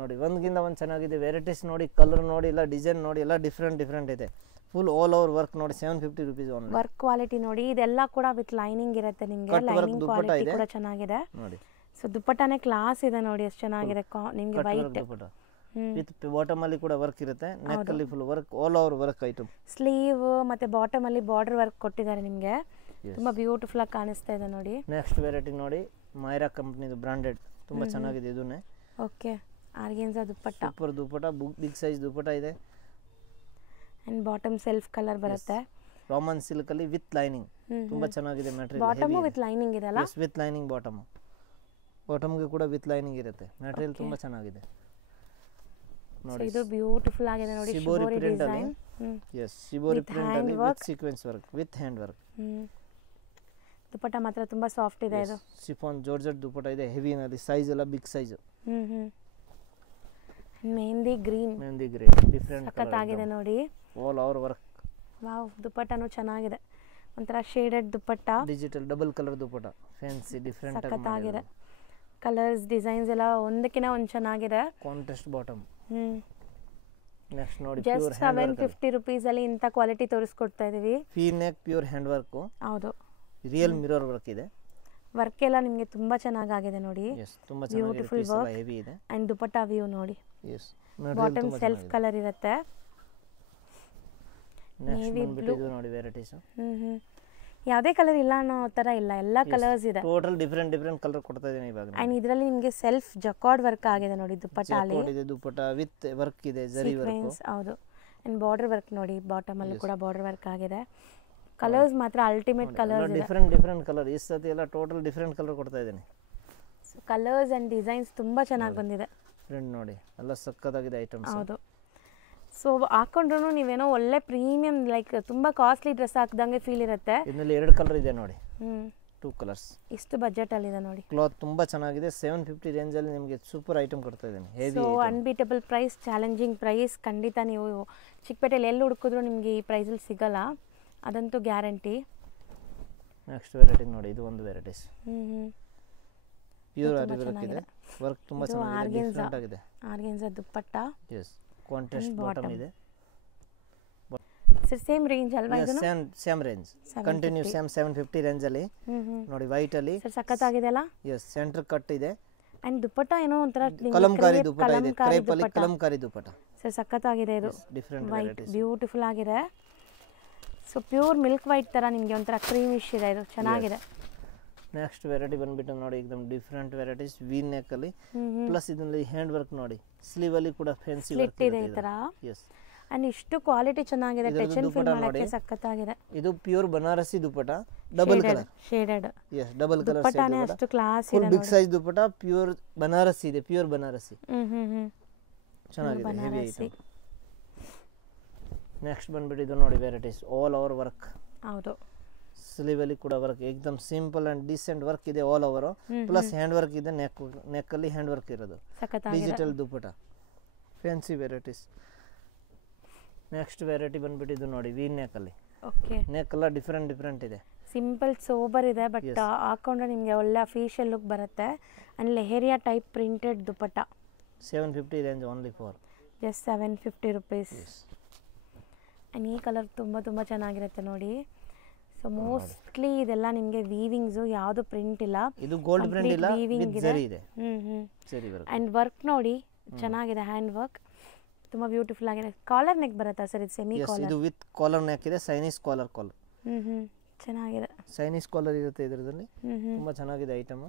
ನೋಡಿ. ಒಂದ್ಗಿಂತ ಒಂದು ಚೆನ್ನಾಗಿದೆ ವೆರೈಟೀಸ್ ನೋಡಿ, ಕಲರ್ ನೋಡಿ, ಎಲ್ಲ ಡಿಸೈನ್ ನೋಡಿ, ಎಲ್ಲ ಡಿಫರೆಂಟ್ ಇದೆ. ಫುಲ್ ಆಲ್ ಓವರ್ ವರ್ಕ್ ನೋಡಿ, 750 rupees ಓನ್ಲಿ. ವರ್ಕ್ ಕ್ವಾಲಿಟಿ ನೋಡಿ, ಇದೆಲ್ಲ ಕೂಡ ವಿತ್ ಲೈನಿಂಗ್ ಇರುತ್ತೆ ನಿಮಗೆ. ಲೈನಿಂಗ್ ಕ್ವಾಲಿಟಿ ಕೂಡ ಚೆನ್ನಾಗಿದೆ ನೋಡಿ. ಸೊ ದುಪ್ಪಟ್ಟನೇ ಕ್ಲಾಸ್ ಇದೆ ನೋಡಿ, ಎಷ್ಟು ಚೆನ್ನಾಗಿದೆ ನಿಮಗೆ. ವೈಟ್ ದುಪ್ಪಟ್ಟ ವಿತ್ ಬಾಟಮ್ ಅಲ್ಲಿ ಕೂಡ ವರ್ಕ್ ಇರುತ್ತೆ, ನೆಕ್ ಅಲ್ಲಿ full work, all over work item. Sleeve ಮತ್ತೆ ಬಾಟಮ್ ಅಲ್ಲಿ ಬಾರ್ಡರ್ ವರ್ಕ್ ಕೊಟ್ಟಿದ್ದಾರೆ ನಿಮಗೆ, ತುಂಬಾ ಬ್ಯೂಟಿಫುಲ್ ಆಗಿ ಕಾಣಿಸ್ತಾ ಇದೆ ನೋಡಿ. ನೆಕ್ಸ್ಟ್ ವೆರೈಟಿ ನೋಡಿ, ಮೈರಾ ಕಂಪನಿದು ಬ್ರಾಂಡೆಡ್ ತುಂಬಾ ಚೆನ್ನಾಗಿದೆ ಇದೂನೇ. Okay organza dupatta, super dupatta, big size dupatta ಇದೆ. ಅಂಡ್ ಬಾಟಮ್ ಸೆಲ್ಫ್ ಕಲರ್ ಬರುತ್ತೆ. ರಾಮನ್ ಸಿಲ್ಕ್ ಅಲ್ಲಿ ವಿತ್ ಲೈನಿಂಗ್ ತುಂಬಾ ಚೆನ್ನಾಗಿದೆ ಮೆಟೀರಿಯಲ್. ಬಾಟಮ್ ವಿತ್ ಲೈನಿಂಗ್ ಇದೆ ಅಲ್ಲ? Yes with lining bottom. ಬಾಟಮ್ಗೆ ಕೂಡ ವಿತ್ ಲೈನಿಂಗ್ ಇರುತ್ತೆ. ಮೆಟೀರಿಯಲ್ ತುಂಬಾ ಚೆನ್ನಾಗಿದೆ ನೋಡಿ. ಇದು ಬ್ಯೂಟಿಫುಲ್ ಆಗಿದೆ ನೋಡಿ, shibori design. Yes shibori print ಅಲ್ಲಿ with sequence work with hand work. Dupatta ಮಾತ್ರ ತುಂಬಾ ಸಾಫ್ಟ್ ಇದೆ. ಇದು ಶಿಫಾನ್ ಜಾರ್ಜೆಟ್ ದುಪ್ಪಟ್ಟ ಇದೆ, ಹೆವಿ ನಲ್ಲಿ. ಸೈಜ್ ಎಲ್ಲ big size. Mehndi green different ಸಖತ್ ಆಗಿದೆ ನೋಡಿ. All over work. ವಾವ್, ದುಪ್ಪಟ್ಟನು ಚೆನ್ನಾಗಿದೆ. ಒಂಥರ shaded dupatta, digital double colour dupatta, fancy different ಸಖತ್ ಆಗಿದೆ. ಕಲರ್ಸ್ ಡಿಸೈನ್ಸ್ ಎಲ್ಲ ಒಂದಕ್ಕಿಂತ ಒಂದು ಚೆನ್ನಾಗಿದೆ. Contrast bottom. ನೆಕ್ಸ್ಟ್ ನೋಡಿ, ಜಸ್ಟ್ 750 ರೂಪೀಸ್ ಅಲ್ಲಿ ಇಂತ ಕ್ವಾಲಿಟಿ ತೋರಿಸ್ಕೊಡ್ತಾ ಇದೀವಿ. ಫೀ ನೆಕ್ ಪ್ಯೂರ್ ಹ್ಯಾಂಡ್ ವರ್ಕ್. ಹೌದು, ರಿಯಲ್ ಮಿರರ್ ವರ್ಕ್ ಇದೆ. ವರ್ಕ್ ಎಲ್ಲ ನಿಮಗೆ ತುಂಬಾ ಚೆನ್ನಾಗಿದೆ ನೋಡಿ. ತುಂಬಾ ಚೆನ್ನಾಗಿದೆ, ಪೀಸ್ ಎಲ್ಲ ಹೆವಿ ಇದೆ. ಅಂಡ್ ದುಪ್ಪಟ್ಟ ವ್ಯೂ ನೋಡಿ. ಎಸ್ ಬಾಟಮ್ ಸೆಲ್ಫ್ ಕಲರ್ ಇರುತ್ತೆ. ನೆಕ್ಸ್ಟ್ ಬಂದ್ಬಿಟ್ಟು ಇದು ನೋಡಿ ವೆರೈಟೀಸ್. ಯಾವುದೇ ಕಲರ್ ಇಲ್ಲ ಅನ್ನೋ ತರ ಇಲ್ಲ, ಎಲ್ಲ ಕಲರ್ಸ್ ಇದೆ. ಟೋಟಲ್ ಡಿಫರೆಂಟ್ ಕಲರ್ ಕೊಡ್ತಾ ಇದೀನಿ ಇವಾಗ. ಅಂಡ್ ಇದರಲ್ಲಿ ನಿಮಗೆ ಸೆಲ್ಫ್ ಜಕಾರ್ಡ್ ವರ್ಕ್ ಆಗಿದೆ ನೋಡಿ ದುಪ್ಪಟ್ಟ ಅಲ್ಲಿ. ಇದೆ ದುಪ್ಪಟ್ಟ ವಿತ್ ವರ್ಕ್ ಇದೆ, ಜರಿ ವರ್ಕ್. ಹೌದು, ಅಂಡ್ ಬಾರ್ಡರ್ ವರ್ಕ್ ನೋಡಿ, ಬಾಟಮ್ ಅಲ್ಲಿ ಕೂಡ ಬಾರ್ಡರ್ ವರ್ಕ್ ಆಗಿದೆ. ಕಲರ್ಸ್ ಮಾತ್ರ ಅಲ್ಟಿಮೇಟ್ ಕಲರ್ಸ್ ಇದೆ. Different colour. ಈ ಸತಿ ಎಲ್ಲ ಟೋಟಲ್ ಡಿಫರೆಂಟ್ ಕಲರ್ ಕೊಡ್ತಾ ಇದೀನಿ. ಕಲರ್ಸ್ ಅಂಡ್ ಡಿಸೈನ್ಸ್ ತುಂಬಾ ಚೆನ್ನಾಗಿ ಬಂದಿದೆ. ಪ್ರಿಂಟ್ ನೋಡಿ, ಎಲ್ಲ ಸಕ್ಕತ್ತಾಗಿದೆ ಐಟಮ್ಸ್. ಹೌದು, ಸೊ ಹಾಕೊಂಡ್ರು ನೀವೇನೋ ಒಳ್ಳೆ ಪ್ರೀಮಿಯಂ ಲೈಕ್ ತುಂಬಾ ಕಾಸ್ಟ್ಲಿ ಡ್ರೆಸ್ ಹಾಕ್ದಂಗೆ ಫೀಲ್ ಇರುತ್ತೆ. ಇದರಲ್ಲಿ 2 ಕಲರ್ ಇದೆ ನೋಡಿ, 2 ಕಲರ್ಸ್. ಇಷ್ಟು ಬಜೆಟ್ ಅಲ್ಲಿ ಇದೆ ನೋಡಿ. ಕ್ಲಾತ್ ತುಂಬಾ ಚೆನ್ನಾಗಿದೆ. 750 ರೇಂಜ್ ಅಲ್ಲಿ ನಿಮಗೆ ಸೂಪರ್ ಐಟಮ್ ಕೊಡ್ತಾ ಇದ್ದೀನಿ. Heavy so unbeatable price, challenging price. ಖಂಡಿತ ನೀವು ಚಿಕ್ಕಪೇಟೆಯಲ್ಲಿ ಎಲ್ಲಿ ಹುಡುಕಿದ್ರು ನಿಮಗೆ ಈ ಪ್ರೈಸ್ ಅಲ್ಲಿ ಸಿಗಲ್ಲ, ಅದಂತೂ ಗ್ಯಾರಂಟಿ. ನೆಕ್ಸ್ಟ್ ವೆರೈಟಿ ನೋಡಿ, ಇದು ಒಂದು ವೆರೈಟೀಸ್. ಪ್ಯೂರ್ ಆರಿ ವರ್ಕ್ ಇದೆ. ವರ್ಕ್ ತುಂಬಾ ಚೆನ್ನಾಗಿದೆ, ಡಿಫರೆಂಟ್ ಆಗಿದೆ. ಆರ್ಗೆನ್ಸಾ ದುಪ್ಪಟ್ಟ. ಎಸ್ ಕಾಂಟ್ರಾಸ್ಟ್ ಬಾಟಮ್ ಇದೆ. ಸರ್ ಸೇಮ್ ರೇಂಜ್ ಅಲ್ವಾ ಇದು? Same range, continue same 750 range ಅಲ್ಲಿ ನೋಡಿ. ವೈಟ್ ಅಲ್ಲಿ ಸರ್ ಸಖತ್ ಆಗಿದೆ ಅಲ್ಲ? ಎಸ್ ಸೆಂಟರ್ ಕಟ್ ಇದೆ. ಅಂಡ್ ದುಪ್ಪಟ್ಟ ಏನೋ ಒಂತರ ಕಲಂಕಾರಿ ದುಪ್ಪಟ್ಟ ಇದೆ, ಕ್ರೇಪ್ ಅಲ್ಲಿ ಕಲಂಕಾರಿ ದುಪ್ಪಟ್ಟ. ಸರ್ ಸಖತ್ ಆಗಿದೆ ಇದು. ಡಿಫರೆಂಟ್ ವೈಟ್ ಬ್ಯೂಟಿಫುಲ್ ಆಗಿದೆ. ಸೊ ಪ್ಯೂರ್ ಮಿಲ್ಕ್ ವೈಟ್ ತರ ನಿಮಗೆ ಒಂಥರ ಕ್ರೀಮಿಶ್ ಇದೆ, ಇದು ಚೆನ್ನಾಗಿದೆ. ನೆಕ್ಸ್ಟ್ ವೆರೈಟಿ ಬಂದ್ಬಿಟ್ಟು ನೋಡಿ, एकदम ಡಿಫರೆಂಟ್ ವೆರೈಟೀಸ್. ವಿ ನೆಕ್ ಅಲ್ಲಿ ಪ್ಲಸ್ ಇದರಲ್ಲಿ ಹ್ಯಾಂಡ್ ವರ್ಕ್ ನೋಡಿ, ಸ್ಲೀವ್ ಅಲ್ಲಿ ಕೂಡ ಫ್ಯಾನ್ಸಿ ವರ್ಕ್ ಇದೆ ಈ ತರ. ಎಸ್ ಅಂಡ್ ಇಷ್ಟು ಕ್ವಾಲಿಟಿ ಚೆನ್ನಾಗಿದೆ, ಟಚ್ ಅಂಡ್ ಫೀಲ್ ಮಾಡಕ್ಕೆ ಸಖತ್ತಾಗಿದೆ. ಇದು pure Banarasi dupatta, double colour shaded. Yes double colour ದುಪ್ಪಟ್ಟನೇ ಅಷ್ಟು ಕ್ಲಾಸ್ ಇದೆ. Big size dupatta, pure Banarasi ಇದೆ, ಪ್ಯೂರ್ ಬನಾರಸಿ. ಚೆನ್ನಾಗಿದೆ, ಹೆವಿ ಐಟಮ್. ನೆಕ್ಸ್ಟ್ ಬಂದ್ಬಿಟ್ಟು ಇದು ನೋಡಿ ವೆರೈಟೀಸ್, ಆಲ್ ಓವರ್ ವರ್ಕ್. ಹೌದು, ಸ್ಲೀವ್ ಅಲ್ಲಿ ಕೂಡ ವರ್ಕ್, एकदम ಸಿಂಪಲ್ ಅಂಡ್ ಡಿಸೆಂಟ್ ವರ್ಕ್ ಇದೆ all over. Plus hand work ಇದೆ, ನೆಕ್ ಅಲ್ಲಿ ಹ್ಯಾಂಡ್ ವರ್ಕ್ ಇರೋದು. ಡಿಜಿಟಲ್ ದುಪ್ಪಟ್ಟ, ಫ್ಯಾನ್ಸಿ ವೆರೈಟೀಸ್. ನೆಕ್ಸ್ಟ್ ವೆರೈಟಿ ಬಂದ್ಬಿಟ್ಟು ಇದು ನೋಡಿ, ವಿ ನೆಕ್ ಅಲ್ಲಿ. ಓಕೆ, ನೆಕ್ ಎಲ್ಲ ಡಿಫರೆಂಟ್ ಇದೆ. ಸಿಂಪಲ್ ಸೋಬರ್ ಇದೆ, ಬಟ್ ಹಾಕೊಂಡ್ರೆ ನಿಮಗೆ ಒಳ್ಳೆ ಅಫಿಷಿಯಲ್ ಲುಕ್ ಬರುತ್ತೆ. And leheriya type printed dupatta. 750 range only for just 750 rupees. And ಈ ಕಲರ್ ತುಂಬ ಚೆನ್ನಾಗಿರುತ್ತೆ ನೋಡಿ. ಸೊ ಮೋಸ್ಟ್ಲಿ ಇದೆಲ್ಲ ನಿಮಗೆ ವೀವಿಂಗ್ಸ್, ಯಾವುದು ಪ್ರಿಂಟ್ ಇಲ್ಲ. ಇದು ಗೋಲ್ಡ್ ಪ್ರಿಂಟ್ ಇಲ್ಲ, ವಿತ್ ಜರಿ ಇದೆ. ಜರಿ ವರ್ಕ್. ಅಂಡ್ ವರ್ಕ್ ನೋಡಿ ಚೆನ್ನಾಗಿದೆ, ಹ್ಯಾಂಡ್ ವರ್ಕ್ ತುಂಬಾ ಬ್ಯೂಟಿಫುಲ್ ಆಗಿದೆ. ಕಾಲರ್ ನೆಕ್ ಬರುತ್ತಾ ಸರ್ ಇದು? Semi collar. ಇದು ವಿತ್ ಕಾಲರ್ ನೆಕ್ ಇದೆ, ಸೈನೀಸ್ ಕಾಲರ್. ಚೆನ್ನಾಗಿದೆ, ಸೈನೀಸ್ ಕಾಲರ್ ಇರುತ್ತೆ ಇದರಲ್ಲಿ. ತುಂಬಾ ಚೆನ್ನಾಗಿದೆ ಐಟಮ್.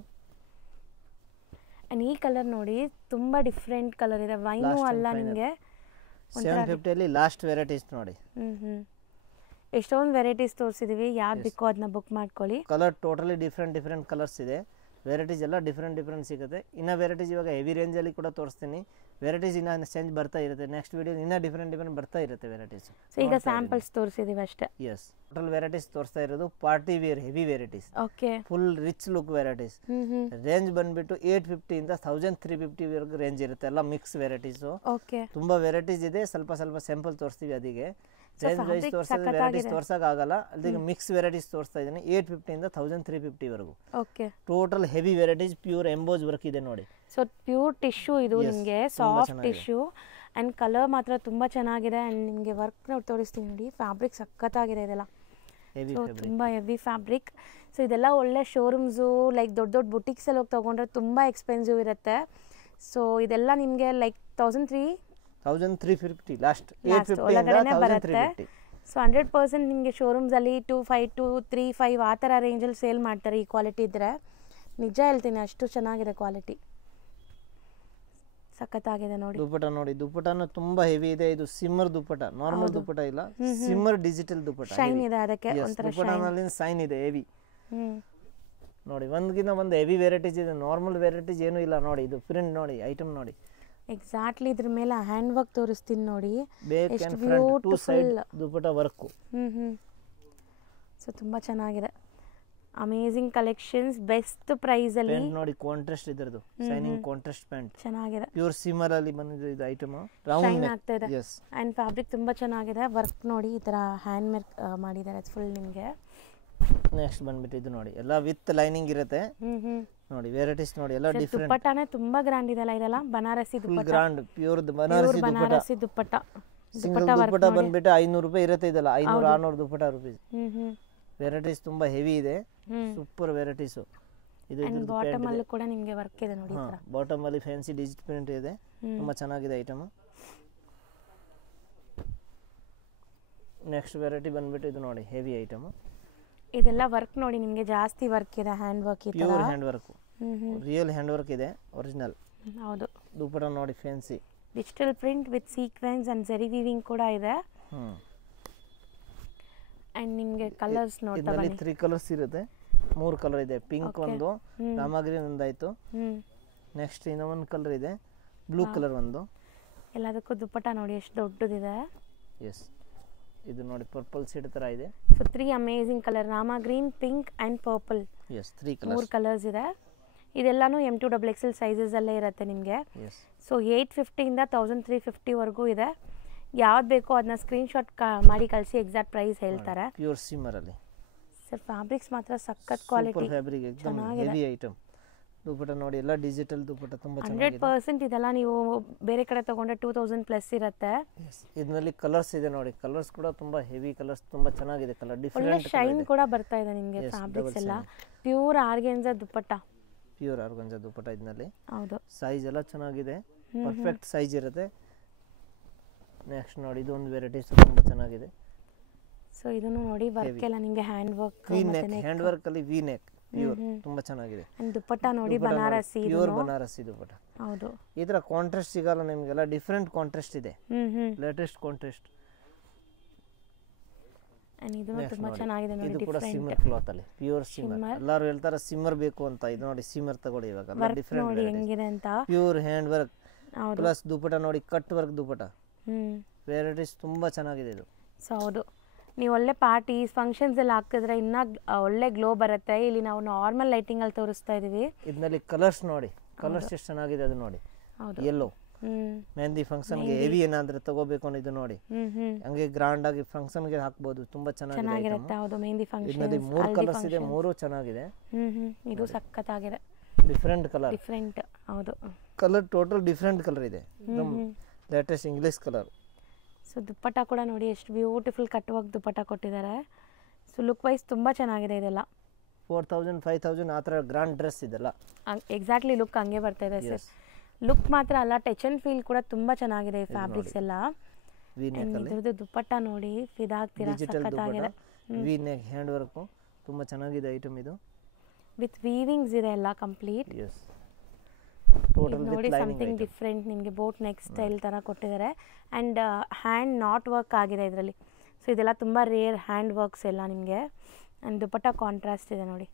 ಅಂಡ್ ಈ ಕಲರ್ ನೋಡಿ, ತುಂಬಾ ಡಿಫರೆಂಟ್ ಕಲರ್ ಇದೆ, ವೈನು ಅಲ್ಲ ನಿಮಗೆ. 750 ಅಲ್ಲಿ ಲಾಸ್ಟ್ ವೆರೈಟೀಸ್ ನೋಡಿ. ಎಷ್ಟೊಂದು ವೆರೈಟೀಸ್ ತೋರಿಸಿದೀವಿ, ಯಾವ್ದು ಬೇಕೋ ಅದನ್ನ ಬುಕ್ ಮಾಡ್ಕೊಳ್ಳಿ. ಕಲರ್ ಟೋಟಲಿ ಡಿಫರೆಂಟ್ ಕಲರ್ಸ್ ಇದೆ. ವೆರೈಟೀಸ್ ಎಲ್ಲ ಡಿಫರೆಂಟ್ ಸಿಗುತ್ತೆ. ಇನ್ನ ವೆರೈಟೀಸ್ ಇವಾಗ ಹೆವಿ ರೇಂಜ್ ಅಲ್ಲಿ ಕೂಡ ತೋರಿಸ್ತೀನಿ. ವೆರೈಟೀಸ್ ಇನ್ನ ಚೇಂಜ್ ಬರ್ತಾ ಇರುತ್ತೆ. ನೆಕ್ಸ್ಟ್ ವಿಡಿಯೋ ಇನ್ನ ಡಿಫರೆಂಟ್ ಬರ್ತಾ ಇರುತ್ತೆ ವೆರೈಟೀಸ್. ಸೊ ಈಗ ಸ್ಯಾಂಪಲ್ಸ್ ತೋರಿಸಿದೀವಿ ಅಷ್ಟೇ. ಎಸ್, ಟೋಟಲ್ ವೆರೈಟೀಸ್ ತೋರಿಸ್ತಾ ಇರೋದು party wear heavy varieties. Okay, full rich look varieties. Range ಬಂದ್ಬಿಟ್ಟು 850 ಇಂದ 1350 ವರೆಗೂ ರೇಂಜ್ ಇರುತ್ತೆ. ಎಲ್ಲ ಮಿಕ್ಸ್ ವೆರೈಟೀಸ್. ಓಕೆ, ತುಂಬಾ ವೆರೈಟೀಸ್ ಇದೆ. ಸ್ವಲ್ಪ ಸ್ಯಾಂಪಲ್ ತೋರಿಸ್ತೀವಿ. ಅದಕ್ಕೆ ರೇಂಜ್ ವೈಸ್ ತೋರಿಸಿದ್ರೆ ವೆರೈಟೀಸ್ ತೋರ್ಸಕ್ ಆಗಲ್ಲ. ಅದಕ್ಕೆ ಮಿಕ್ಸ್ ವೆರೈಟೀಸ್ ತೋರಿಸ್ತಾ ಇದೀನಿ. 850 ಇಂದ 1350 ವರೆಗೂ. Okay, total heavy varieties, pure emboss work ಇದೆ ನೋಡಿ. ಸೊ ಪ್ಯೂರ್ ಟಿಶ್ಯೂ ಇದು ನಿಮಗೆ, ಸಾಫ್ಟ್ ಟಿಶ್ಯೂ. ಅಂಡ್ ಕಲರ್ ಮಾತ್ರ ತುಂಬಾ ಚೆನ್ನಾಗಿದೆ. ಅಂಡ್ ನಿಮಗೆ ವರ್ಕ್ ತೋರಿಸ್ತೀನಿ ನೋಡಿ, ಫ್ಯಾಬ್ರಿಕ್ ಸಖತ್ತಾಗಿದೆ ಇದೆಲ್ಲ. ಸೊ ತುಂಬಾ ಹೆವಿ ಫ್ಯಾಬ್ರಿಕ್. ಸೊ ಇದೆಲ್ಲ ಒಳ್ಳೆ ಶೋರೂಮ್ಸು, ಲೈಕ್ ದೊಡ್ಡ ಬುಟಿಕ್ಸ್ ಅಲ್ಲಿ ಹೋಗಿ ತಗೊಂಡ್ರೆ ತುಂಬಾ ಎಕ್ಸ್ಪೆನ್ಸಿವ್ ಇರುತ್ತೆ. ಸೊ ಇದೆಲ್ಲ ನಿಮಗೆ ಲೈಕ್ 1350 ಲಾಸ್ಟ್, 850 ಬರುತ್ತೆ. ಸೊ 100% ನಿಮಗೆ ಶೋರೂಮ್ಸ್ ಅಲ್ಲಿ 25 to 35 ಆ ಥರ ರೇಂಜಲ್ಲಿ ಸೇಲ್ ಮಾಡ್ತಾರೆ. ಈ ಕ್ವಾಲಿಟಿ ಇದ್ರೆ ನಿಜ ಹೇಳ್ತೀನಿ, ಅಷ್ಟು ಚೆನ್ನಾಗಿದೆ ಕ್ವಾಲಿಟಿ. ಸಖತ್ತಾಗಿದೆ ನೋಡಿ. ದುಪ್ಪಟ ನೋಡಿ, ದುಪ್ಪಟನ ತುಂಬಾ ಹೆವಿ ಇದೆ. ಇದು ಸಿಮ್ಮರ್ ದುಪ್ಪಟ, ನಾರ್ಮಲ್ ದುಪ್ಪಟ ಇಲ್ಲ, ಸಿಮ್ಮರ್ ಡಿಜಿಟಲ್ ದುಪ್ಪಟ. ಶೈನ್ ಇದೆ ಅದಕ್ಕೆ, ದುಪ್ಪಟನಲ್ಲಿ ಸೈನ್ ಇದೆ ಹೆವಿ ನೋಡಿ. ಒಂದ್ಗಿನ ಒಂದು ಹೆವಿ ವೆರೈಟೀಸ್ ಇದೆ, ನಾರ್ಮಲ್ ವೆರೈಟೀಸ್ ಏನು ಇಲ್ಲ ನೋಡಿ. ಇದು ಪ್ರಿಂಟ್ ನೋಡಿ, ಐಟಮ್ ನೋಡಿ. ಎಕ್ಸಾಕ್ಟ್ಲಿ ಇದ್ರ ಮೇಲೆ ಹ್ಯಾಂಡ್ ವರ್ಕ್ ತೋರಿಸ್ತೀನಿ ನೋಡಿ. ಬೇಕ್ and front two side dupatta work. So ತುಂಬಾ ಚೆನ್ನಾಗಿದೆ. ಅಮೇಜಿಂಗ್ ಕಲೆಕ್ಷನ್ಸ್, ಬೆಸ್ಟ್ ಪ್ರೈಸ್ ಅಲ್ಲಿ ನೋಡಿ. ಕಾಂಟ್ರಾಸ್ಟ್ ಇದರದು ಶೈನಿಂಗ್ ಕಾಂಟ್ರಾಸ್ಟ್ ಪ್ಯಾಂಟ್ ಚೆನ್ನಾಗಿದೆ. ಪ್ಯೂರ್ ಸಿಮ್ಮರ್ ಅಲ್ಲಿ ಬಂದಿದೆ ಇದು ಐಟಮ್. ಶೈನ್ ಆಗ್ತಾ ಇದೆ ಅಂಡ್ ಫ್ಯಾಬ್ರಿಕ್ ತುಂಬಾ ಚೆನ್ನಾಗಿದೆ. ವರ್ಕ್ ನೋಡಿ, ಈ ತರ ಹ್ಯಾಂಡ್ ಮೇಕ್ ಮಾಡಿದ್ದಾರೆ ಫುಲ್ ನಿಮಗೆ. ನೆಕ್ಸ್ಟ್ ಬಂದ್ಬಿಟ್ಟು ಇದು ನೋಡಿ, ಎಲ್ಲ ವಿತ್ ಲೈನಿಂಗ್ ಇರುತ್ತೆ ನೋಡಿ. ವೆರೈಟೀಸ್ ನೋಡಿ, ಎಲ್ಲ ಡಿಫರೆಂಟ್. ದುಪ್ಪಟ್ಟನೇ ತುಂಬಾ ಗ್ರ್ಯಾಂಡ್ ಇದೆಲ್ಲ. ಇದೆಲ್ಲ ಬನಾರಸಿ ದುಪ್ಪಟ್ಟ, ಗ್ರ್ಯಾಂಡ್ ಪ್ಯೂರ್ ಬನಾರಸಿ ದುಪ್ಪಟ್ಟ. ಸಿಂಗಲ್ ದುಪ್ಪಟ್ಟ ಬಂದ್ಬಿಟ್ಟು 500 ರೂಪಾಯಿ ಇರುತ್ತೆ. ಇದೆಲ್ಲ 500-600 ದುಪ್ಪಟ್ಟ ರೂಪೀಸ್. ವೆರೈಟೀಸ್ ತುಂಬಾ ಹೆವಿ ಇದೆ, ಸೂಪರ್ ವೆರೈಟೀಸ್. ಇದು ಬಾಟಮ್ ಅಲ್ಲಿ ಕೂಡ ನಿಮಗೆ ವರ್ಕ್ ಇದೆ ನೋಡಿ. ಬಾಟಮ್ ಅಲ್ಲಿ ಫ್ಯಾನ್ಸಿ ಡಿಜಿಟ್ ಪ್ರಿಂಟ್ ಇದೆ, ತುಂಬಾ ಚೆನ್ನಾಗಿದೆ ಐಟಮ್. ನೆಕ್ಸ್ಟ್ ವೆರೈಟಿ ಬಂದ್ಬಿಟ್ಟು ಇದು ನೋಡಿ, ಹೆವಿ ಐಟಮ್. ಇದೆಲ್ಲ ವರ್ಕ್ ನೋಡಿ, ನಿಮಗೆ ಜಾಸ್ತಿ ವರ್ಕ್ ಇದೆ, ಹ್ಯಾಂಡ್ ವರ್ಕ್ ಇದೆ. Pure hand work, real hand work ಇದೆ, ಒರಿಜಿನಲ್. ಹೌದು. ದುಪ್ಪಟ ನೋಡಿ, fancy digital print with sequence and ಜರಿ ವೀವಿಂಗ್ ಕೂಡ ಇದೆ. ಅಂಡ್ ನಿಮಗೆ ಕಲರ್ಸ್ ನೋಡ್ತಾ ಬನ್ನಿ. 3 ಕಲರ್ಸ್ ಇರುತ್ತೆ, 3 ಕಲರ್ ಇದೆ. ಪಿಂಕ್ ಒಂದು, ರಾಮಾ ಗ್ರೀನ್ ಒಂದಾಯ್ತು. ನೆಕ್ಸ್ಟ್ ಇನ್ನೊಂದು ಕಲರ್ ಇದೆ, ಬ್ಲೂ ಕಲರ್ ಒಂದು. ಎಲ್ಲದಕ್ಕೂ ದುಪ್ಪಟ ನೋಡಿ ಎಷ್ಟು ದೊಡ್ಡದಿದೆ. ಎಸ್, ಇದು ನೋಡಿ ಪರ್ಪಲ್ ಶೇಡ್ ತರ ಇದೆ. So 3 amazing colour, Rama green, pink and purple. Yes, 3 colours, 3 colours ಇದೆ. ಇದೆಲ್ಲಾನು M2XXL ಸೈಜಸ್ ಅಲ್ಲೇ ಇರುತ್ತೆ ನಿಮಗೆ. ಸೊ 850 ಇಂದ 1350 ವರೆಗೂ ಇದೆ. ಯಾವ್ದು ಬೇಕೋ ಅದನ್ನ ಸ್ಕ್ರೀನ್ಶಾಟ್ ಮಾಡಿ ಕಳಿಸಿ, ಎಕ್ಸಾಕ್ಟ್ ಪ್ರೈಸ್ ಹೇಳ್ತಾರೆ. ಪ್ಯೂರ್ ಸಿಮ್ಮರ್ ಅಲ್ಲಿ ಸರ್ ಫ್ಯಾಬ್ರಿಕ್ಸ್ ಮಾತ್ರ ಸಖತ್ ಕ್ವಾಲಿಟಿ, ಫ್ಯಾಬ್ರಿಕ್ ಎಕ್ದಮ್ ಹೆವಿ ಐಟಮ್. ದುಪ್ಪಟ ನೋಡಿ, ಎಲ್ಲ ಡಿಜಿಟಲ್ ದುಪ್ಪಟ, ತುಂಬಾ ಚೆನ್ನಾಗಿದೆ. 100% ಇದೆಲ್ಲ ನೀವು ಬೇರೆ ಕಡೆ ತಗೊಂಡ್ರೆ 2000 ಪ್ಲಸ್ ಇರುತ್ತೆ. ಇದರಲ್ಲಿ ಕಲರ್ಸ್ ಇದೆ ನೋಡಿ, ಕಲರ್ಸ್ ಕೂಡ ತುಂಬಾ ಹೆವಿ ಕಲರ್ಸ್, ತುಂಬಾ ಚೆನ್ನಾಗಿದೆ ಕಲರ್. ಡಿಫರೆಂಟ್ ಶೈನ್ ಕೂಡ ಬರ್ತಾ ಇದೆ ನಿಮಗೆ. ಫ್ಯಾಬ್ರಿಕ್ಸ್ ಎಲ್ಲ ಪ್ಯೂರ್ ಆರ್ಗೆನ್ಜಾ ದುಪ್ಪಟ, ಪ್ಯೂರ್ ಆರ್ಗೆನ್ಜಾ ದುಪ್ಪಟ. ಇದರಲ್ಲಿ ಹೌದು, ಸೈಜ್ ಎಲ್ಲ ಚೆನ್ನಾಗಿದೆ, ಪರ್ಫೆಕ್ಟ್ ಸೈಜ್ ಇರುತ್ತೆ. ನೆಕ್ಸ್ಟ್ ನೋಡಿ, ಇದೊಂದು ವೆರೈಟೀಸ್ ತುಂಬಾ ಚೆನ್ನಾಗಿದೆ. ಸೊ ಇದನ್ನು ನೋಡಿ, ವರ್ಕ್ ಎಲ್ಲ ನಿಮಗೆ hand work, V neck, hand work ಅಲ್ಲಿ ವಿ ನೆಕ್ ಪ್ಯೂರ್, ತುಂಬಾ ಚೆನ್ನಾಗಿದೆ. ದುಪ್ಪಟ್ಟ ನೋಡಿ, ಬನಾರಸಿ, ಪ್ಯೂರ್ ಬನಾರಸಿ ದುಪ್ಪಟ್ಟ. ಹೌದು, ಇದರ ಕಾಂಟ್ರಾಸ್ಟ್ ಸಿಗಲ್ಲ ನಿಮಗೆಲ್ಲ, ಡಿಫರೆಂಟ್ ಕಾಂಟ್ರಾಸ್ಟ್ ಇದೆ, ಲೇಟೆಸ್ಟ್ ಕಾಂಟ್ರಾಸ್ಟ್. ಇದು ತುಂಬಾ ಚೆನ್ನಾಗಿದೆ ನೋಡಿ. ಇದು ಕೂಡ ಸಿಮ್ಮರ್ ಕ್ಲಾತ್ ಅಲ್ಲಿ, ಪ್ಯೂರ್ ಸಿಮ್ಮರ್. ಎಲ್ಲರೂ ಹೇಳ್ತಾರೆ ಸಿಮ್ಮರ್ ಬೇಕು ಅಂತ, ಇದು ನೋಡಿ ಸಿಮ್ಮರ್ ತಗೊಳ್ಳಿ. ಇವಾಗ ಡಿಫರೆಂಟ್ ನೋಡಿ ಹೆಂಗಿದೆ ಅಂತ. Pure hand work plus dupatta ನೋಡಿ, ಕಟ್ ವರ್ಕ್ ದುಪ್ಪಟ. ವೆರೈಟೀಸ್ ತುಂಬಾ ಚೆನ್ನಾಗಿದೆ ಇದು. ಸೊ ಹೌದು, ನೀವು ಒಳ್ಳೆ ಪಾರ್ಟೀಸ್ ಫಂಕ್ಷನ್ಸ್ ಎಲ್ಲ ಹಾಕಿದ್ರೆ ಇನ್ನ ಒಳ್ಳೆ ಗ್ಲೋ ಬರುತ್ತೆ. ಇಲ್ಲಿ ನಾವು ನಾರ್ಮಲ್ ಲೈಟಿಂಗ್ ಅಲ್ಲಿ ತೋರಿಸ್ತಾ ಇದೀವಿ. ಇದರಲ್ಲಿ ಕಲರ್ಸ್ ನೋಡಿ, ಕಲರ್ಸ್ ಎಷ್ಟು ಚೆನ್ನಾಗಿದೆ ಅದು ನೋಡಿ. ಯೆಲ್ಲೋ ಮೆಹಂದಿ ಫಂಕ್ಷನ್ ಗೆ ಹೆವಿ ಏನಾದ್ರೆ ತಗೋಬೇಕು ಅಂದ್ರೆ ಇದು ನೋಡಿ, ಹಂಗೆ ಗ್ರಾಂಡ್ ಆಗಿ ಫಂಕ್ಷನ್ ಗೆ ಹಾಕಬಹುದು, ತುಂಬಾ ಚೆನ್ನಾಗಿರುತ್ತೆ. ಹೌದು, ಮೆಹಂದಿ ಫಂಕ್ಷನ್. ಇದರಲ್ಲಿ 3 ಕಲರ್ಸ್ ಇದೆ, 3 ಚೆನ್ನಾಗಿದೆ. ಇದು ಸಖತ್ತಾಗಿದೆ, ಡಿಫರೆಂಟ್ ಕಲರ್, ಡಿಫರೆಂಟ್. ಹೌದು, ಕಲರ್ ಟೋಟಲ್ ಡಿಫರೆಂಟ್ ಕಲರ್ ಇದೆ, ಲೇಟೆಸ್ಟ್ ಇಂಗ್ಲಿಷ್ ಕಲರ್. ಸೊ ದುಪ್ಪಟ್ಟ ಕೂಡ ನೋಡಿ ಎಷ್ಟು ಬ್ಯೂಟಿಫುಲ್ ಕಟ್ ವರ್ಕ್ ದುಪ್ಪಟ್ಟ ಕೊಟ್ಟಿದ್ದಾರೆ. ಸೊ ಲುಕ್ ವೈಸ್ ತುಂಬಾ ಚೆನ್ನಾಗಿದೆ. ಇದೆಲ್ಲ 4000 5000 ಆ ಥರ ಗ್ರ್ಯಾಂಡ್ ಡ್ರೆಸ್ ಇದೆಲ್ಲ. ಎಕ್ಸಾಕ್ಟ್ಲಿ ಲುಕ್ ಹಂಗೆ ಬರ್ತಾ ಇದೆ ಸರ್. ಲುಕ್ ಮಾತ್ರ ಅಲ್ಲ, ಟಚ್ ಅಂಡ್ ಫೀಲ್ ಕೂಡ ತುಂಬಾ ಚೆನ್ನಾಗಿದೆ ಈ ಫ್ಯಾಬ್ರಿಕ್ಸ್ ಎಲ್ಲ. ಇದ್ರದ್ದು ದುಪ್ಪಟ್ಟ ನೋಡಿ, ಫಿದಾ ಆಗ್ತೀರಾ, ಸಖತ್ತಾಗಿದೆ. ವಿ ನೆಕ್ ಹ್ಯಾಂಡ್ ವರ್ಕ್ ತುಂಬಾ ಚೆನ್ನಾಗಿದೆ ಐಟಮ್ ಇದು. ವಿತ್ ವೀವಿಂಗ್ಸ್ ಇದೆ ಎಲ್ಲ ಕಂಪ್ಲೀಟ್. ಟೋಟಲ್ ನೋಡಿ ಸಮಥಿಂಗ್ ಡಿಫ್ರೆಂಟ್, ನಿಮಗೆ ಬೋಟ್ ನೆಕ್ ಸ್ಟೈಲ್ ತರ ಕೊಟ್ಟಿದ್ದಾರೆ. ಅಂಡ್ ಹ್ಯಾಂಡ್ ನಾಟ್ ವರ್ಕ್ ಆಗಿದೆ ಇದರಲ್ಲಿ. ಸೊ ಇದೆಲ್ಲ ತುಂಬಾ ರೇರ್ ಹ್ಯಾಂಡ್ ವರ್ಕ್ಸ್ ಎಲ್ಲ ನಿಮಗೆ. ಅಂಡ್ ದುಪ್ಪಟ್ಟ ಕಾಂಟ್ರಾಸ್ಟ್ ಇದೆ ನೋಡಿ.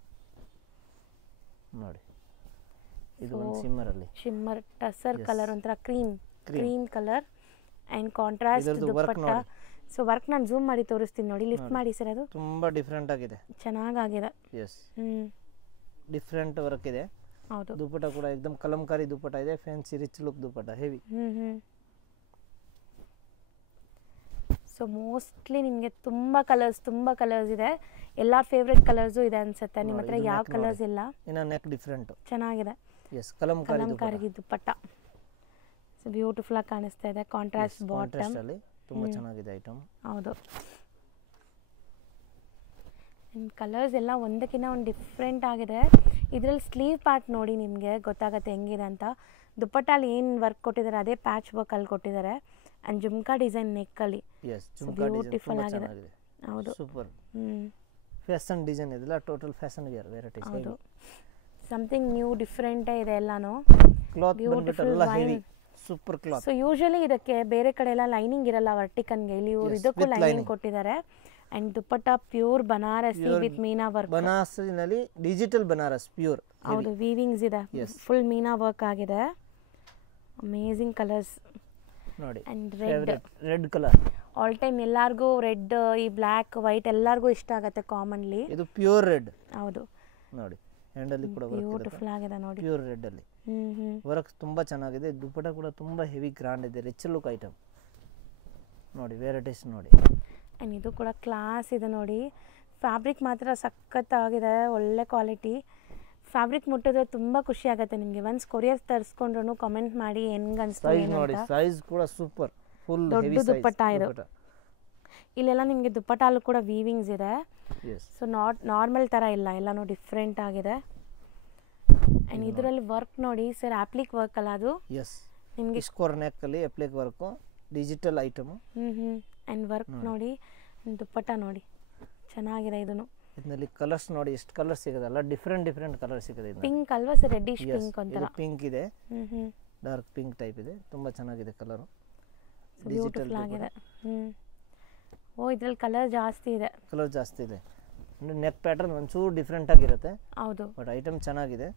ಇದು ಒಂದು ಶಿಮ್ಮರ್ ಅಲ್ಲಿ, ಶಿಮ್ಮರ್ ಟಸರ್ ಕಲರ್, ಒಂಥರ cream colour and contrast dupatta. So work ನಾನು ಝೂಮ್ ಮಾಡಿ ತೋರಿಸ್ತೀನಿ ನೋಡಿ, ಲಿಫ್ಟ್ ಮಾಡಿ ಸರ್. ಅದು ತುಂಬಾ ಡಿಫರೆಂಟ್ ಆಗಿದೆ, ಚೆನ್ನಾಗಿದೆ. ಡಿಫರೆಂಟ್ ವರ್ಕ್ ಇದೆ. ಹೌದು, ದುಪ್ಪಟ್ಟ ಕೂಡ एकदम ಕಲಂಕಾರಿ ದುಪ್ಪಟ್ಟ ಇದೆ, ಫ್ಯಾನ್ಸಿ ರಿಚ್ ಲುಕ್ ದುಪ್ಪಟ್ಟ, ಹೆವಿ. ಸೊ ಮೋಸ್ಟ್ಲಿ ನಿಮಗೆ ತುಂಬಾ ಕಲರ್ಸ್ ಇದೆ. ಎಲ್ಲಾ ಫೇವರೇಟ್ ಕಲರ್ಸ್ ಇದೆ ಅನ್ಸುತ್ತೆ. ನಿಮ್ಮ ಹತ್ರ ಯಾವ ಕಲರ್ಸ್ ಇಲ್ಲ. ಇನ್ನ ನೆಕ್ ಡಿಫರೆಂಟ್ ಚೆನ್ನಾಗಿದೆ. ಎಸ್, ಕಲಂಕಾರಿ ದುಪ್ಪಟ್ಟ. ಸೊ ಬ್ಯೂಟಿಫುಲ್ ಆಗಿ ಕಾಣಿಸ್ತಾ ಇದೆ. ಕಾಂಟ್ರಾಸ್ಟ್ ಬಾಟಮ್ ಅಲ್ಲಿ ತುಂಬಾ ಚೆನ್ನಾಗಿದೆ ಐಟಮ್. ಹೌದು, ಕಲರ್ಸ್ ಎಲ್ಲ ಒಂದಕ್ಕಿಂತ ಒಂದು ಡಿಫ್ರೆಂಟ್ ಆಗಿದೆ. ಇದರಲ್ಲಿ ಸ್ಲೀವ್ ಪಾರ್ಟ್ ನೋಡಿ, ನಿಮಗೆ ಗೊತ್ತಾಗುತ್ತೆ ಹೆಂಗಿದೆ ಅಂತ. ದುಪ್ಪಟ್ಟಲ್ಲಿ ಏನು ವರ್ಕ್ ಕೊಟ್ಟಿದ್ದಾರೆ ಅದೇ ಪ್ಯಾಚ್ ವರ್ಕ್ ಅಲ್ಲಿ ಕೊಟ್ಟಿದ್ದಾರೆ. ಅಂಡ್ ಜುಮ್ಕಾ ಡಿಸೈನ್ ನೆಕ್ ಅಲ್ಲಿ ಬ್ಯೂಟಿಫುಲ್ ಆಗಿದೆ. ಹೌದು, ಸೂಪರ್ ಫ್ಯಾಷನ್ ಡಿಸೈನ್ ಇದೆಲ್ಲ, ಟೋಟಲ್ ಫ್ಯಾಷನ್ ವೇರ್ ವೆರೈಟೀಸ್. ಹೌದು, ಸಮಥಿಂಗ್ ನ್ಯೂ ಡಿಫರೆಂಟ್ ಇದೆ ಎಲ್ಲಾನು. ಕ್ಲಾತ್ ಬಂದ್ಬಿಟ್ಟು ಎಲ್ಲ heavy, super cloth. So usually ಇದಕ್ಕೆ ಬೇರೆ ಕಡೆ ಎಲ್ಲ ಲೈನಿಂಗ್ ಇರಲ್ಲ ವರ್ಟಿಕನ್ಗೆ, ಇಲ್ಲಿ ಇವರು ಇದಕ್ಕೂ ಲೈನಿಂಗ್ ಕೊಟ್ಟಿದ್ದಾರೆ. And dupatta pure Banarasi with meena work. ಬನಾರಸಿನಲ್ಲಿ ಡಿಜಿಟಲ್ ಬನಾರಸ್ ಪ್ಯೂರ್. ಹೌದು, ವೀವಿಂಗ್ಸ್ ಇದೆ, ಫುಲ್ ಮೀನಾ ವರ್ಕ್ ಆಗಿದೆ. ಅಮೇಜಿಂಗ್ ಕಲರ್ಸ್ ನೋಡಿ. And red colour all time ಎಲ್ಲರಿಗೂ ರೆಡ್, ಈ ಬ್ಲ್ಯಾಕ್ ವೈಟ್ ಎಲ್ಲರಿಗೂ ಇಷ್ಟ ಆಗುತ್ತೆ ಕಾಮನ್ಲಿ. ಇದು ಪ್ಯೂರ್ ರೆಡ್. ಹೌದು ನೋಡಿ, ಹ್ಯಾಂಡ್ ಅಲ್ಲಿ ಕೂಡ ಬ್ಯೂಟಿಫುಲ್ ಆಗಿದೆ ನೋಡಿ, ಪ್ಯೂರ್ ರೆಡ್ ಅಲ್ಲಿ ವರ್ಕ್ ತುಂಬಾ ಚೆನ್ನಾಗಿದೆ. ದುಪ್ಪಟ್ಟ ಕೂಡ ತುಂಬಾ ಹೆವಿ ಗ್ರಾಂಡ್ ಇದೆ, ರಿಚ್ ಲುಕ್ ಐಟಮ್ ನೋಡಿ. ವೆರೈಟೀಸ್ ನೋಡಿ. ಆ್ಯಂಡ್ ಇದು ಕೂಡ ಕ್ಲಾಸ್ ಇದೆ ನೋಡಿ. ಫ್ಯಾಬ್ರಿಕ್ ಮಾತ್ರ ಸಖತ್ತಾಗಿದೆ, ಒಳ್ಳೆ ಕ್ವಾಲಿಟಿ. ಫ್ಯಾಬ್ರಿಕ್ ಮುಟ್ಟಿದ್ರೆ ತುಂಬ ಖುಷಿ ಆಗುತ್ತೆ ನಿಮಗೆ. ಒನ್ಸ್ ಕೊರಿಯರ್ ತರಿಸ್ಕೊಂಡ್ರು ಕಮೆಂಟ್ ಮಾಡಿ ಹೆಂಗೆ ಅನಿಸ್ತು ನೋಡಿ. ಸೈಜ್ ಕೂಡ ಸೂಪರ್, ಫುಲ್ ದೊಡ್ಡ ದುಪ್ಪಟ್ಟ ಇದು. ಇಲ್ಲೆಲ್ಲ ನಿಮಗೆ ದುಪ್ಪಟ್ಟಲ್ಲೂ ಕೂಡ ವೀವಿಂಗ್ಸ್ ಇದೆ. ಸೊ ನಾರ್ಮಲ್ ಥರ ಇಲ್ಲ, ಎಲ್ಲನೂ ಡಿಫ್ರೆಂಟ್ ಆಗಿದೆ. ಆ್ಯಂಡ್ ಇದರಲ್ಲಿ ವರ್ಕ್ ನೋಡಿ ಸರ್, ಆಪ್ಲಿಕ್ ವರ್ಕ್ ಅಲ್ಲ ಅದು. ನಿಮಗೆ ಸ್ಕೋರ್ ನೆಕ್ ಅಲ್ಲಿ applique work, digital item. And work ನೋಡಿ, ದುಪ್ಪಟ್ಟ ನೋಡಿ ಚೆನ್ನಾಗಿದೆ. ಇದನ್ನು ಇದರಲ್ಲಿ ಕಲರ್ಸ್ ನೋಡಿ, ಎಷ್ಟು ಕಲರ್ ಸಿಗೋದಲ್ಲ, ಡಿಫ್ರೆಂಟ್ ಕಲರ್ ಸಿಗುತ್ತೆ. ಪಿಂಕ್ ಅಲ್ವಾ ಸರ್, ರೆಡ್ಡಿಶ್ ಪಿಂಕ್ ಒಂಥರ. ಪಿಂಕ್ ಇದೆ, ಡಾರ್ಕ್ ಪಿಂಕ್ ಟೈಪ್ ಇದೆ, ತುಂಬಾ ಚೆನ್ನಾಗಿದೆ ಕಲರ್. ಬ್ಯೂಟಿಫುಲ್ ಆಗಿದೆ. ಓ, ಇದ್ರಲ್ಲಿ ಕಲರ್ ಜಾಸ್ತಿ ಇದೆ. ನೆಕ್ ಪ್ಯಾಟರ್ನ್ ಒಂಚೂರು ಡಿಫ್ರೆಂಟ್ ಆಗಿರುತ್ತೆ. ಹೌದು, ಬಟ್ ಐಟಮ್ ಚೆನ್ನಾಗಿದೆ.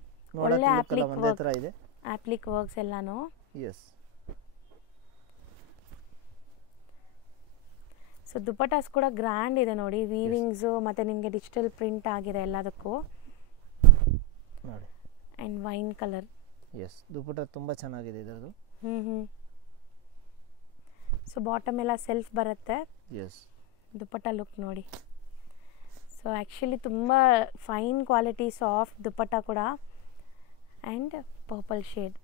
ಒಳ್ಳೆ ಒಂದೇ ತರ ಇದೆ, ಆಪ್ಲಿಕ್ ವರ್ಕ್ಸ್ ಎಲ್ಲಾನು. ಸೊ ದುಪ್ಪಟಾಸ್ ಕೂಡ ಗ್ರ್ಯಾಂಡ್ ಇದೆ ನೋಡಿ, ವೀವಿಂಗ್ಸು ಮತ್ತು ನಿಮಗೆ ಡಿಜಿಟಲ್ ಪ್ರಿಂಟ್ ಆಗಿದೆ ಎಲ್ಲದಕ್ಕೂ ನೋಡಿ. And wine colour. ದುಪ್ಪಟ ತುಂಬ ಚೆನ್ನಾಗಿದೆ ಇದರದು. ಸೊ ಬಾಟಮ್ ಎಲ್ಲ ಸೆಲ್ಫ್ ಬರುತ್ತೆ. ದುಪ್ಪಟ ಲುಕ್ ನೋಡಿ. ಸೊ ಆ್ಯಕ್ಚುಲಿ ತುಂಬ ಫೈನ್ ಕ್ವಾಲಿಟಿ ಸಾಫ್ಟ್ ದುಪ್ಪಟ ಕೂಡ. ಆ್ಯಂಡ್ ಪರ್ಪಲ್ ಶೇಡ್,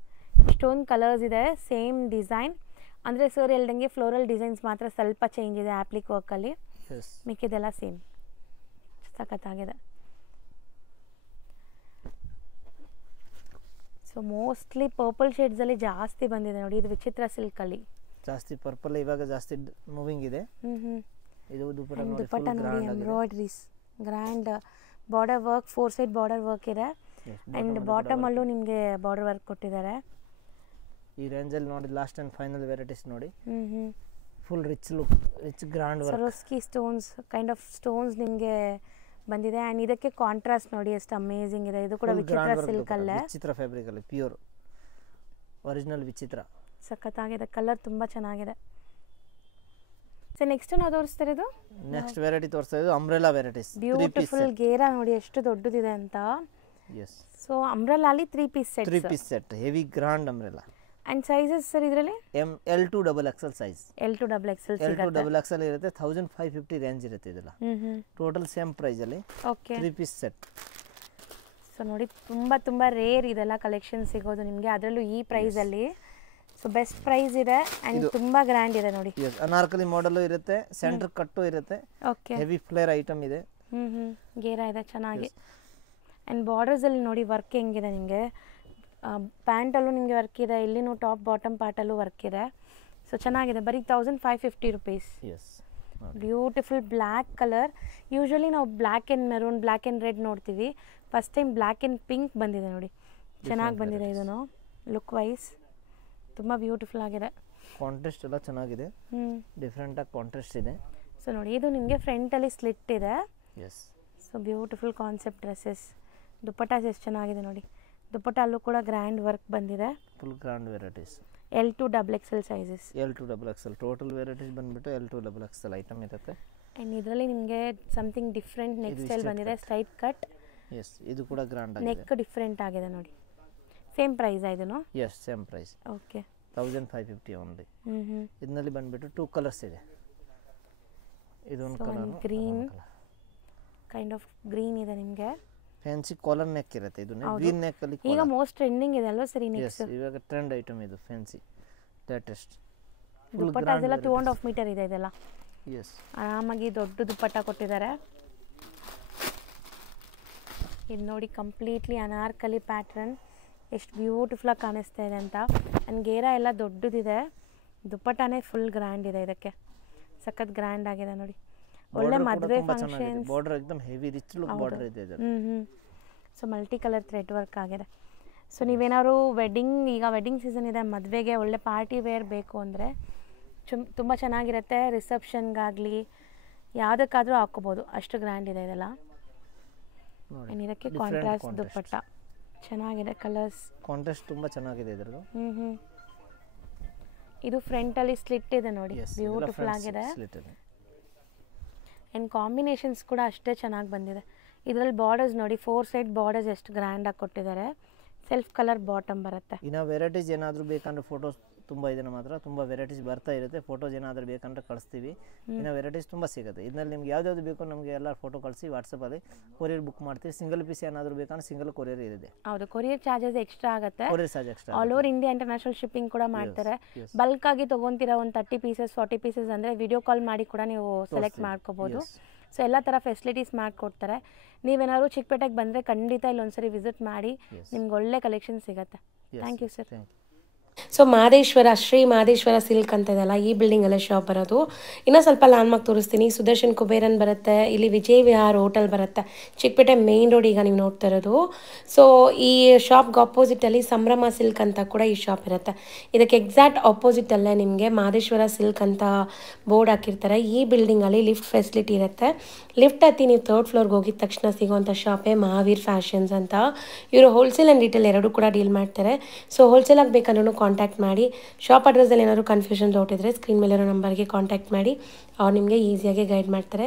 ಇಷ್ಟೊಂದು ಕಲರ್ಸ್ ಇದೆ, ಸೇಮ್ ಡಿಸೈನ್. ಅಂದರೆ ಸರ್ ಹೇಳ್ದಂಗೆ ಫ್ಲೋರಲ್ ಡಿಸೈನ್ಸ್ ಮಾತ್ರ ಸ್ವಲ್ಪ ಚೇಂಜ್ ಇದೆ ಆಪ್ಲಿಕ್ ವರ್ಕಲ್ಲಿ, ಮಿಕ್ಕಿದೆಲ್ಲ ಸೇಮ್. ಸಖತ್ತಾಗಿದೆ. ಸೊ ಮೋಸ್ಟ್ಲಿ ಪರ್ಪಲ್ ಶೇಡ್ಸಲ್ಲಿ ಜಾಸ್ತಿ ಬಂದಿದೆ ನೋಡಿ. ಇದು ವಿಚಿತ್ರ ಸಿಲ್ಕಲ್ಲಿ ಜಾಸ್ತಿ ಪರ್ಪಲ್ ಇವಾಗ ಜಾಸ್ತಿ ಮೂವಿಂಗ್ ಇದೆ. ಇದು ದುಪ್ಪಟ್ಟ ನೋಡಿ, embroideries, grand border work, 4 side border work ಇದೆ. ಆ್ಯಂಡ್ ಬಾಟಮಲ್ಲೂ ನಿಮಗೆ ಬಾರ್ಡರ್ ವರ್ಕ್ ಕೊಟ್ಟಿದ್ದಾರೆ. ಈ ರೇಂಜಲ್ಲಿ ನೋಡಿ, ಲಾಸ್ಟ್ ಆ್ಯಂಡ್ ಫೈನಲ್ ವೆರೈಟೀಸ್ ನೋಡಿ. Full rich look, rich grand work. ಸರೋಸ್ಕಿ stones kind of stones ನಿಮಗೆ ಬಂದಿದೆ. ಆ್ಯಂಡ್ ಇದಕ್ಕೆ ಕಾಂಟ್ರಾಸ್ಟ್ ನೋಡಿ ಎಷ್ಟು ಅಮೇಜಿಂಗ್ ಇದೆ. ಇದು ಕೂಡ ವಿಚಿತ್ರ ಸಿಲ್ಕ್ ಅಲ್ಲೇ, ವಿಚಿತ್ರ ಫ್ಯಾಬ್ರಿಕ್ ಅಲ್ಲಿ, ಪ್ಯೂರ್ ಒರಿಜಿನಲ್ ವಿಚಿತ್ರ. ಸಖತ್ತಾಗಿದೆ, ಕಲರ್ ತುಂಬ ಚೆನ್ನಾಗಿದೆ. ಸೊ ನೆಕ್ಸ್ಟ್ ನಾವು ತೋರಿಸ್ತಾ ಇರೋದು, ನೆಕ್ಸ್ಟ್ ವೆರೈಟಿ ತೋರಿಸ್ತಾ ಇರೋದು ಅಂಬ್ರೆಲಾ ವೆರೈಟೀಸ್. ಬ್ಯೂಟಿಫುಲ್ ಗೇರಾ ನೋಡಿ ಎಷ್ಟು ದೊಡ್ಡದಿದೆ ಅಂತ. ಸೊ ಅಂಬ್ರೆಲಾ ಅಲ್ಲಿ 3 piece set, heavy grand umbrella. And sizes sir ಇದರಲ್ಲಿ L to XXL size. L to XXL XXL ಇರುತ್ತೆ. 1550 ರೇಂಜ್ ಇರುತ್ತೆ ಇದೆಲ್ಲ. ಟೋಟಲ್ ಸೇಮ್ ಪ್ರೈಸ್ ಅಲ್ಲಿ. Okay, 3 piece set. ಸೊ ನೋಡಿ, ತುಂಬಾ ರೇರ್ ಇದೆಲ್ಲ ಕಲೆಕ್ಷನ್ ಸಿಗೋದು ನಿಮಗೆ, ಅದರಲ್ಲೂ ಈ ಪ್ರೈಸ್ ಅಲ್ಲಿ. ಸೊ ಬೆಸ್ಟ್ ಪ್ರೈಸ್ ಇದೆ ಅಂಡ್ ತುಂಬಾ ಗ್ರ್ಯಾಂಡ್ ಇದೆ ನೋಡಿ. ಅನಾರ್ಕಲಿ ಮಾಡೆಲ್ ಇರುತ್ತೆ, ಸೆಂಟರ್ ಕಟ್ಟು ಇರುತ್ತೆ. ಓಕೆ, ಹೆವಿ ಫ್ಲೇರ್ ಐಟಮ್ ಇದೆ. ಗೇರಾ ಇದೆ ಚೆನ್ನಾಗಿ. ಅಂಡ್ ಬಾರ್ಡರ್ಸ್ ಅಲ್ಲಿ ನೋಡಿ ವರ್ಕ್ ಹೆಂಗಿದೆ ನಿಮಗೆ. ಪ್ಯಾಂಟಲ್ಲೂ ನಿಮಗೆ ವರ್ಕ್ ಇದೆ, ಇಲ್ಲಿನೂ ಟಾಪ್ ಬಾಟಮ್ ಪಾರ್ಟಲ್ಲೂ ವರ್ಕ್ ಇದೆ. ಸೊ ಚೆನ್ನಾಗಿದೆ. ಬರೀ 1550 rupees. Beautiful black colour. Usually ನಾವು black and maroon, black and red ನೋಡ್ತೀವಿ. First time black and pink ಬಂದಿದೆ ನೋಡಿ, ಚೆನ್ನಾಗಿ ಬಂದಿದೆ. ಇದನ್ನು ಲುಕ್ ವೈಸ್ ತುಂಬ ಬ್ಯೂಟಿಫುಲ್ ಆಗಿದೆ. ಕಾಂಟ್ರಾಸ್ಟ್ ಎಲ್ಲ ಚೆನ್ನಾಗಿದೆ, ಡಿಫ್ರೆಂಟ್ ಆಗಿ ಕಾಂಟ್ರಾಸ್ಟ್ ಇದೆ. ಸೊ ನೋಡಿ, ಇದು ನಿಮಗೆ ಫ್ರಂಟಲ್ಲಿ ಸ್ಲಿಟ್ ಇದೆ. So beautiful concept dresses. Dupattas ಎಷ್ಟು ಚೆನ್ನಾಗಿದೆ ನೋಡಿ. ದುಪ್ಪಟ್ಟಲ್ಲೂ ಕೂಡ ಗ್ರ್ಯಾಂಡ್ ವರ್ಕ್ ಬಂದಿದೆ. Full grand varieties. L to XXL sizes. L to XXL total varieties ಬಂದ್ಬಿಟ್ಟು L to XXL ಐಟಮ್ ಇರುತ್ತೆ. ಆ್ಯಂಡ್ ಇದರಲ್ಲಿ ನಿಮಗೆ ಸಮಥಿಂಗ್ ಡಿಫ್ರೆಂಟ್ ನೆಕ್ ಸ್ಟೈಲ್ ಬಂದಿದೆ, ಸ್ಟ್ರೈಟ್ ಕಟ್. ಇದು ಕೂಡ ಗ್ರ್ಯಾಂಡ್ ಆಗಿದೆ. ನೆಕ್ ಡಿಫ್ರೆಂಟ್ ಆಗಿದೆ ನೋಡಿ. ಸೇಮ್ ಪ್ರೈಸ್ ಇದನ್ನು? Same price. Okay, 1550 only. ಇದರಲ್ಲಿ ಬಂದ್ಬಿಟ್ಟು 2 ಕಲರ್ಸ್ ಇದೆ. ಇದೊಂದು colour green, kind of green ಇದೆ ನಿಮಗೆ. ಫ್ಯಾನ್ಸಿ ಕಾಲರ್ ನೆಕ್ ಇರುತ್ತೆ. ಇದು ವಿ ನೆಕ್ ಅಲ್ಲಿ ಈಗ ಮೋಸ್ಟ್ ಟ್ರೆಂಡಿಂಗ್ ಇದೆ ಅಲ್ವಾ ಸರಿ? ನೆಕ್ಸ್ಟ್ ಇವಾಗ ಟ್ರೆಂಡ್ ಐಟಮ್ ಇದು, ಫ್ಯಾನ್ಸಿ ಲೇಟೆಸ್ಟ್. ದುಪ್ಪಟ್ಟ ಇದೆಲ್ಲ 2.5 ಮೀಟರ್ ಇದೆ ಇದೆಲ್ಲ. ಆರಾಮಾಗಿ ದೊಡ್ಡ ದುಪ್ಪಟ್ಟ ಕೊಟ್ಟಿದ್ದಾರೆ. ಇದು ನೋಡಿ, ಕಂಪ್ಲೀಟ್ಲಿ ಅನಾರ್ಕಲಿ ಪ್ಯಾಟ್ರನ್, ಎಷ್ಟು ಬ್ಯೂಟಿಫುಲ್ಲಾಗಿ ಕಾಣಿಸ್ತಾ ಇದೆ ಅಂತ. ಆ್ಯಂಡ್ ಗೇರಾ ಎಲ್ಲ ದೊಡ್ಡದಿದೆ, ದುಪ್ಪಟ್ಟನೇ ಫುಲ್ ಗ್ರ್ಯಾಂಡ್ ಇದೆ. ಇದಕ್ಕೆ ಸಖತ್ ಗ್ರ್ಯಾಂಡ್ ಆಗಿದೆ ನೋಡಿ. ಒಳ್ಳೆ ಮದುವೆ ಫಂಕ್ಷನ್ಸ್, ಬಾರ್ಡರ್ एकदम ಹೆವಿ ರಿಚ್ ಲುಕ್ ಬಾರ್ಡರ್ ಇದೆ ಇದರಲ್ಲಿ. So multi colour thread work ಆಗಿದೆ. ಸೊ ನೀವೇನಾದ್ರು ಈಗ ವೆಡ್ಡಿಂಗ್ ಸೀಸನ್ ಇದೆ, ಮದುವೆಗೆ ಒಳ್ಳೆ ಪಾರ್ಟಿ ವೇರ್ ಬೇಕು ಅಂದರೆ ತುಂಬ ಚೆನ್ನಾಗಿರುತ್ತೆ. ರಿಸೆಪ್ಷನ್ಗಾಗಲಿ ಯಾವುದಕ್ಕಾದರೂ ಹಾಕ್ಕೋಬೋದು, ಅಷ್ಟು ಗ್ರ್ಯಾಂಡ್ ಇದೆ ಇದೆಲ್ಲ. ಇದಕ್ಕೆ ಕಾಂಟ್ರಾಸ್ಟ್ ದುಪ್ಪಟ್ಟ ಚೆನ್ನಾಗಿದೆ, ಕಲರ್ಸ್ ಕಾಂಟ್ರಾಸ್ಟ್ ತುಂಬ ಚೆನ್ನಾಗಿದೆ ಇದರದು. ಇದು ಫ್ರಂಟಲ್ಲಿ ಸ್ಲಿಟ್ ಇದೆ ನೋಡಿ, ಬ್ಯೂಟಿಫುಲ್ ಆಗಿದೆ. ಆ್ಯಂಡ್ ಕಾಂಬಿನೇಷನ್ಸ್ ಕೂಡ ಅಷ್ಟೇ ಚೆನ್ನಾಗಿ ಬಂದಿದೆ. ಇದರಲ್ಲಿ ಬಾರ್ಡರ್ಸ್ ನೋಡಿ, 4 ಸೈಡ್ ಬಾರ್ಡರ್ಸ್ ಎಷ್ಟು ಗ್ರ್ಯಾಂಡಾಗಿ ಕೊಟ್ಟಿದ್ದಾರೆ. ಸೆಲ್ಫ್ ಕಲರ್ ಬಾಟಮ್ ಬರುತ್ತೆ. ಇನ್ನು ವೆರೈಟೀಸ್ ಏನಾದರೂ ಬೇಕಂದ್ರೆ ಫೋಟೋಸ್ ತುಂಬ ಇದೆ ನಮ್ಮ ಹತ್ರ, ತುಂಬ ವೆರೈಟೀಸ್ ಬರ್ತಾ ಇರುತ್ತೆ. ಫೋಟೋಸ್ ಏನಾದರೂ ಬೇಕಂದ್ರೆ ಕಳಿಸ್ತೀವಿ. ಇನ್ನು ವೆರೈಟೀಸ್ ತುಂಬ ಸಿಗುತ್ತೆ. ಇದರಲ್ಲಿ ನಿಮ್ಗೆ ಯಾವ್ದು ಬೇಕು ನಮಗೆ ಎಲ್ಲ ಫೋಟೋ ಕಳಿಸಿ ವಾಟ್ಸಪ್ಪಲ್ಲಿ ಕೊರಿಯರ್ ಬುಕ್ ಮಾಡ್ತೀವಿ. ಸಿಂಗಲ್ ಪೀಸ್ ಏನಾದರೂ ಬೇಕಂದ್ರೆ ಸಿಂಗಲ್ ಕೊರಿಯರ್ ಇದೆ. ಹೌದು, ಕೊರಿಯರ್ ಚಾರ್ಜಸ್ ಎಕ್ಸ್ಟ್ರಾ ಆಗುತ್ತೆ. Courier charge extra. All over India international shipping ಕೂಡ ಮಾಡ್ತಾರೆ. ಬಲ್ಕ್ ಆಗಿ ತೊಗೊತೀರಾ ಒಂದು 30 ಪೀಸಸ್ 40 ಪೀಸಸ್ ಅಂದರೆ ವಿಡಿಯೋ ಕಾಲ್ ಮಾಡಿ ಕೂಡ ನೀವು ಸೆಲೆಕ್ಟ್ ಮಾಡ್ಕೋಬೋದು. ಸೊ ಎಲ್ಲ ಥರ ಫೆಸಿಲಿಟೀಸ್ ಮಾಡಿಕೊಡ್ತಾರೆ. ನೀವೇನಾದ್ರು ಚಿಕ್ಕಪೇಟೆಗೆ ಬಂದರೆ ಖಂಡಿತ ಇಲ್ಲೊಂದ್ಸರಿ ವಿಸಿಟ್ ಮಾಡಿ, ನಿಮ್ಗೆ ಒಳ್ಳೆ ಕಲೆಕ್ಷನ್ ಸಿಗುತ್ತೆ. Thank you sir. So Mahadeshwara, Shri Mahadeshwara silk ಅಂತ ಇದೆಲ್ಲ, ಈ ಬಿಲ್ಡಿಂಗಲ್ಲೇ ಶಾಪ್ ಬರೋದು. ಇನ್ನೂ ಸ್ವಲ್ಪ ಲ್ಯಾಂಡ್ಮಾರ್ಕ್ ತೋರಿಸ್ತೀನಿ. ಸುದರ್ಶನ್ ಕುಬೇರನ್ ಬರುತ್ತೆ, ಇಲ್ಲಿ ವಿಜಯ್ ವಿಹಾರ್ ಹೋಟೆಲ್ ಬರುತ್ತೆ, ಚಿಕ್ಕಪೇಟೆ ಮೇನ್ ರೋಡ್ ಈಗ ನೀವು ನೋಡ್ತಾ ಇರೋದು. ಸೊ ಈ ಶಾಪ್ಗೆ ಆಪೋಸಿಟಲ್ಲಿ ಸಂಭ್ರಮ ಸಿಲ್ಕ್ ಅಂತ ಕೂಡ ಈ ಶಾಪ್ ಇರುತ್ತೆ. ಇದಕ್ಕೆ ಎಕ್ಸಾಕ್ಟ್ ಆಪೋಸಿಟಲ್ಲೇ ನಿಮಗೆ ಮಹದೇಶ್ವರ ಸಿಲ್ಕ್ ಅಂತ ಬೋರ್ಡ್ ಹಾಕಿರ್ತಾರೆ. ಈ ಬಿಲ್ಡಿಂಗಲ್ಲಿ ಲಿಫ್ಟ್ ಫೆಸಿಲಿಟಿ ಇರುತ್ತೆ. ಲಿಫ್ಟ್ ಹತ್ತಿ ನೀವು 3rd ಫ್ಲೋರ್ಗೆ ಹೋಗಿದ ತಕ್ಷಣ ಸಿಗೋವಂಥ ಶಾಪೇ ಮಹಾವೀರ್ ಫ್ಯಾಷನ್ಸ್ ಅಂತ. ಇವರು ಹೋಲ್ಸೇಲ್ ಆ್ಯಂಡ್ ರಿಟೇಲ್ ಎರಡೂ ಕೂಡ ಡೀಲ್ ಮಾಡ್ತಾರೆ. ಸೊ ಹೋಲ್ಸೇಲಾಗಿ ಬೇಕಂದ್ರೂ ಕಾಂಟ್ಯಾಕ್ಟ್ ಮಾಡಿ. ಶಾಪ್ ಅಡ್ರೆಸ್ಸಲ್ಲಿ ಏನಾದರೂ ಕನ್ಫ್ಯೂಷನ್ ಡೌಟ್ ಇದ್ದರೆ ಸ್ಕ್ರೀನ್ ಮೇಲಿರೋ ನಂಬರ್ಗೆ ಕಾಂಟ್ಯಾಕ್ಟ್ ಮಾಡಿ, ಅವ್ರು ನಿಮಗೆ ಈಸಿಯಾಗಿ ಗೈಡ್ ಮಾಡ್ತಾರೆ.